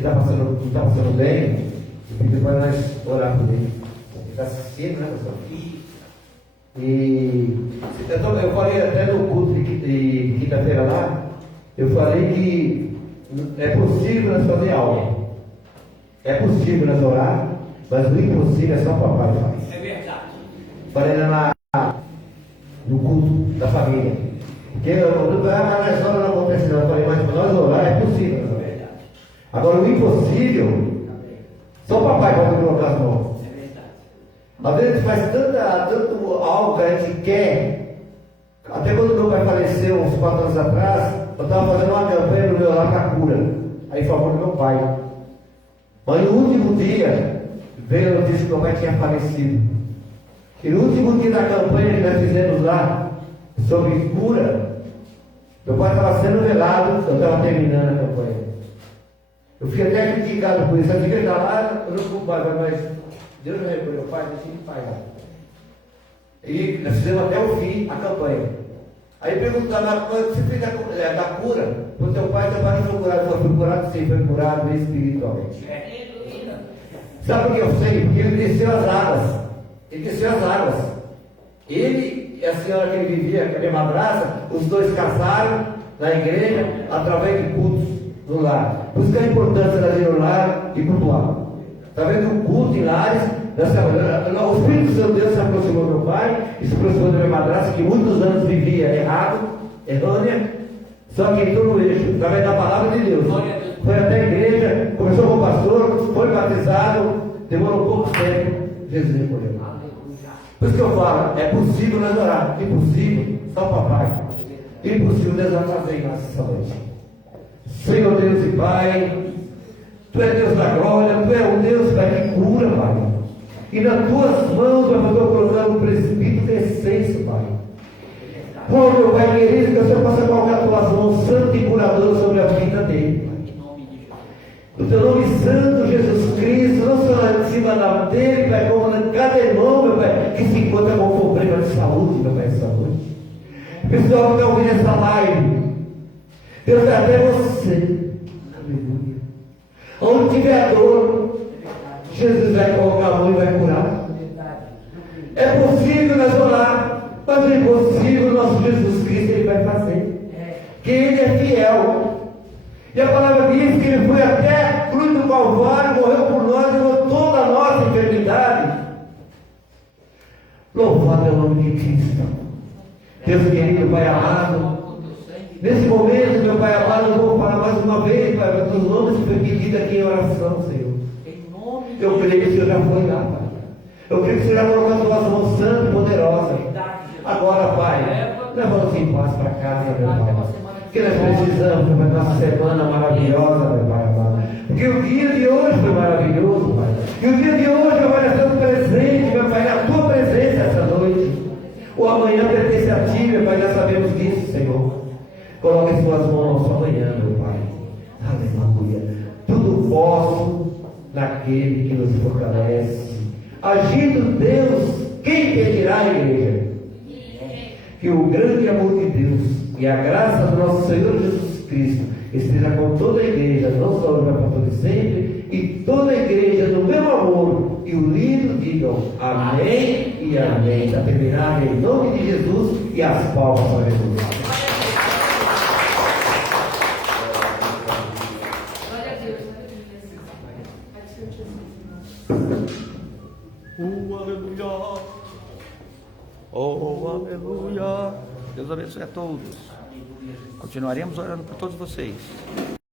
está não está passando bem, eu pedi para nós orar por ele. Ele está assistindo, né, pastor? E eu falei até no culto de quinta-feira lá, eu falei que é possível nós fazer algo. É possível nós orar, mas o impossível é só o papai faz. É verdade. Falei lá no culto da família. Porque nós não acontece não. Eu falei, mas para nós orar é possível. Não é verdade. Agora o impossível, só o papai pode colocar as mãos. É verdade. Às vezes faz tanto algo que a gente quer. Até quando meu pai faleceu, uns 4 anos atrás, eu estava fazendo uma campanha no meu lar para cura, aí em favor do meu pai. Mas no último dia, veio a notícia que meu pai tinha falecido. E no último dia da campanha que nós fizemos lá, sobre cura, meu pai estava sendo velado, eu estava terminando a campanha. Eu fui até criticado por isso. Eu devia estar lá, eu não culpava, mas Deus não recolheu, pai, deixa ele pagar. E nós fizemos até o fim a campanha. Aí perguntaram, você fez da cura? O teu pai não foi curado. Eu fui curado sim, foi curado espiritualmente. Sabe por que eu sei? Porque ele desceu as águas. Ele desceu as águas. Ele e a senhora que ele vivia, que é a minha madrasta, os dois casaram na igreja através de cultos no lar. Por isso que a importância da ir no lar e cultuar. Através do culto em lares, o Espírito Santo de Deus se aproximou do meu pai e se aproximou da minha madrasta, que muitos anos vivia errado, errônea, só que entrou no eixo, através da palavra de Deus. Foi até a igreja, começou com o pastor, foi batizado, demorou pouco tempo, Jesus recolheu. Por isso que eu falo, é possível nós orar, impossível, só o papai. Impossível Deus vai fazer em nossa noite. Senhor Deus e Pai, Tu és Deus da glória, Tu és o Deus, Pai, que cura, Pai. E nas Tuas mãos, Pai, eu estou colocando o presbítero de essência, Pai. Oh, meu Pai querido, que o Senhor possa colocar a Tua mão santa e curadora sobre a vida dele, Pai. O Teu nome santo, Jesus Cristo, não só em cima dele, Pai, como em cada irmão, meu Pai, que se encontra com problema de saúde, meu Pai, de saúde. Pessoal que está ouvindo essa live, Deus vai até você. Aleluia. Onde tiver dor, Jesus vai colocar a mão e vai curar. É possível nós orar, mas é impossível o nosso Jesus Cristo Ele vai fazer. Que Ele é fiel. E a palavra diz que Ele foi até a cruz do Calvário, morreu por nós, levou toda a nossa enfermidade. Louvado é o nome de Cristo. Deus querido, Pai amado, nesse momento, meu Pai amado, eu vou falar mais uma vez, Pai, para os nomes que foi pedido aqui em oração, Senhor. Eu creio que o Senhor já foi lá, Pai. Eu creio que o Senhor já colocou as tuas mãos santas e poderosas. Agora, Pai, leva-nos em paz para casa, meu Pai. Porque nós precisamos de uma semana maravilhosa, meu Pai amado. Porque o dia de hoje foi maravilhoso, Pai. E o dia de hoje vai estar presente, meu Pai, na tua presença essa noite. O amanhã pertence a ti, meu Pai, nós sabemos disso, Senhor. Coloque as tuas mãos amanhã, meu Pai. Aleluia. Tudo posso naquele que nos fortalece. Agindo Deus, quem impedirá a igreja? Que o grande amor de Deus e a graça do nosso Senhor Jesus Cristo esteja com toda a igreja, não só hoje, para todo sempre, e toda a igreja no meu amor, e unidos digam amém e amém. Está terminado em nome de Jesus e as palmas para Jesus. Glória a Deus. Aleluia. Oh, aleluia. Deus abençoe a todos. Continuaremos orando por todos vocês.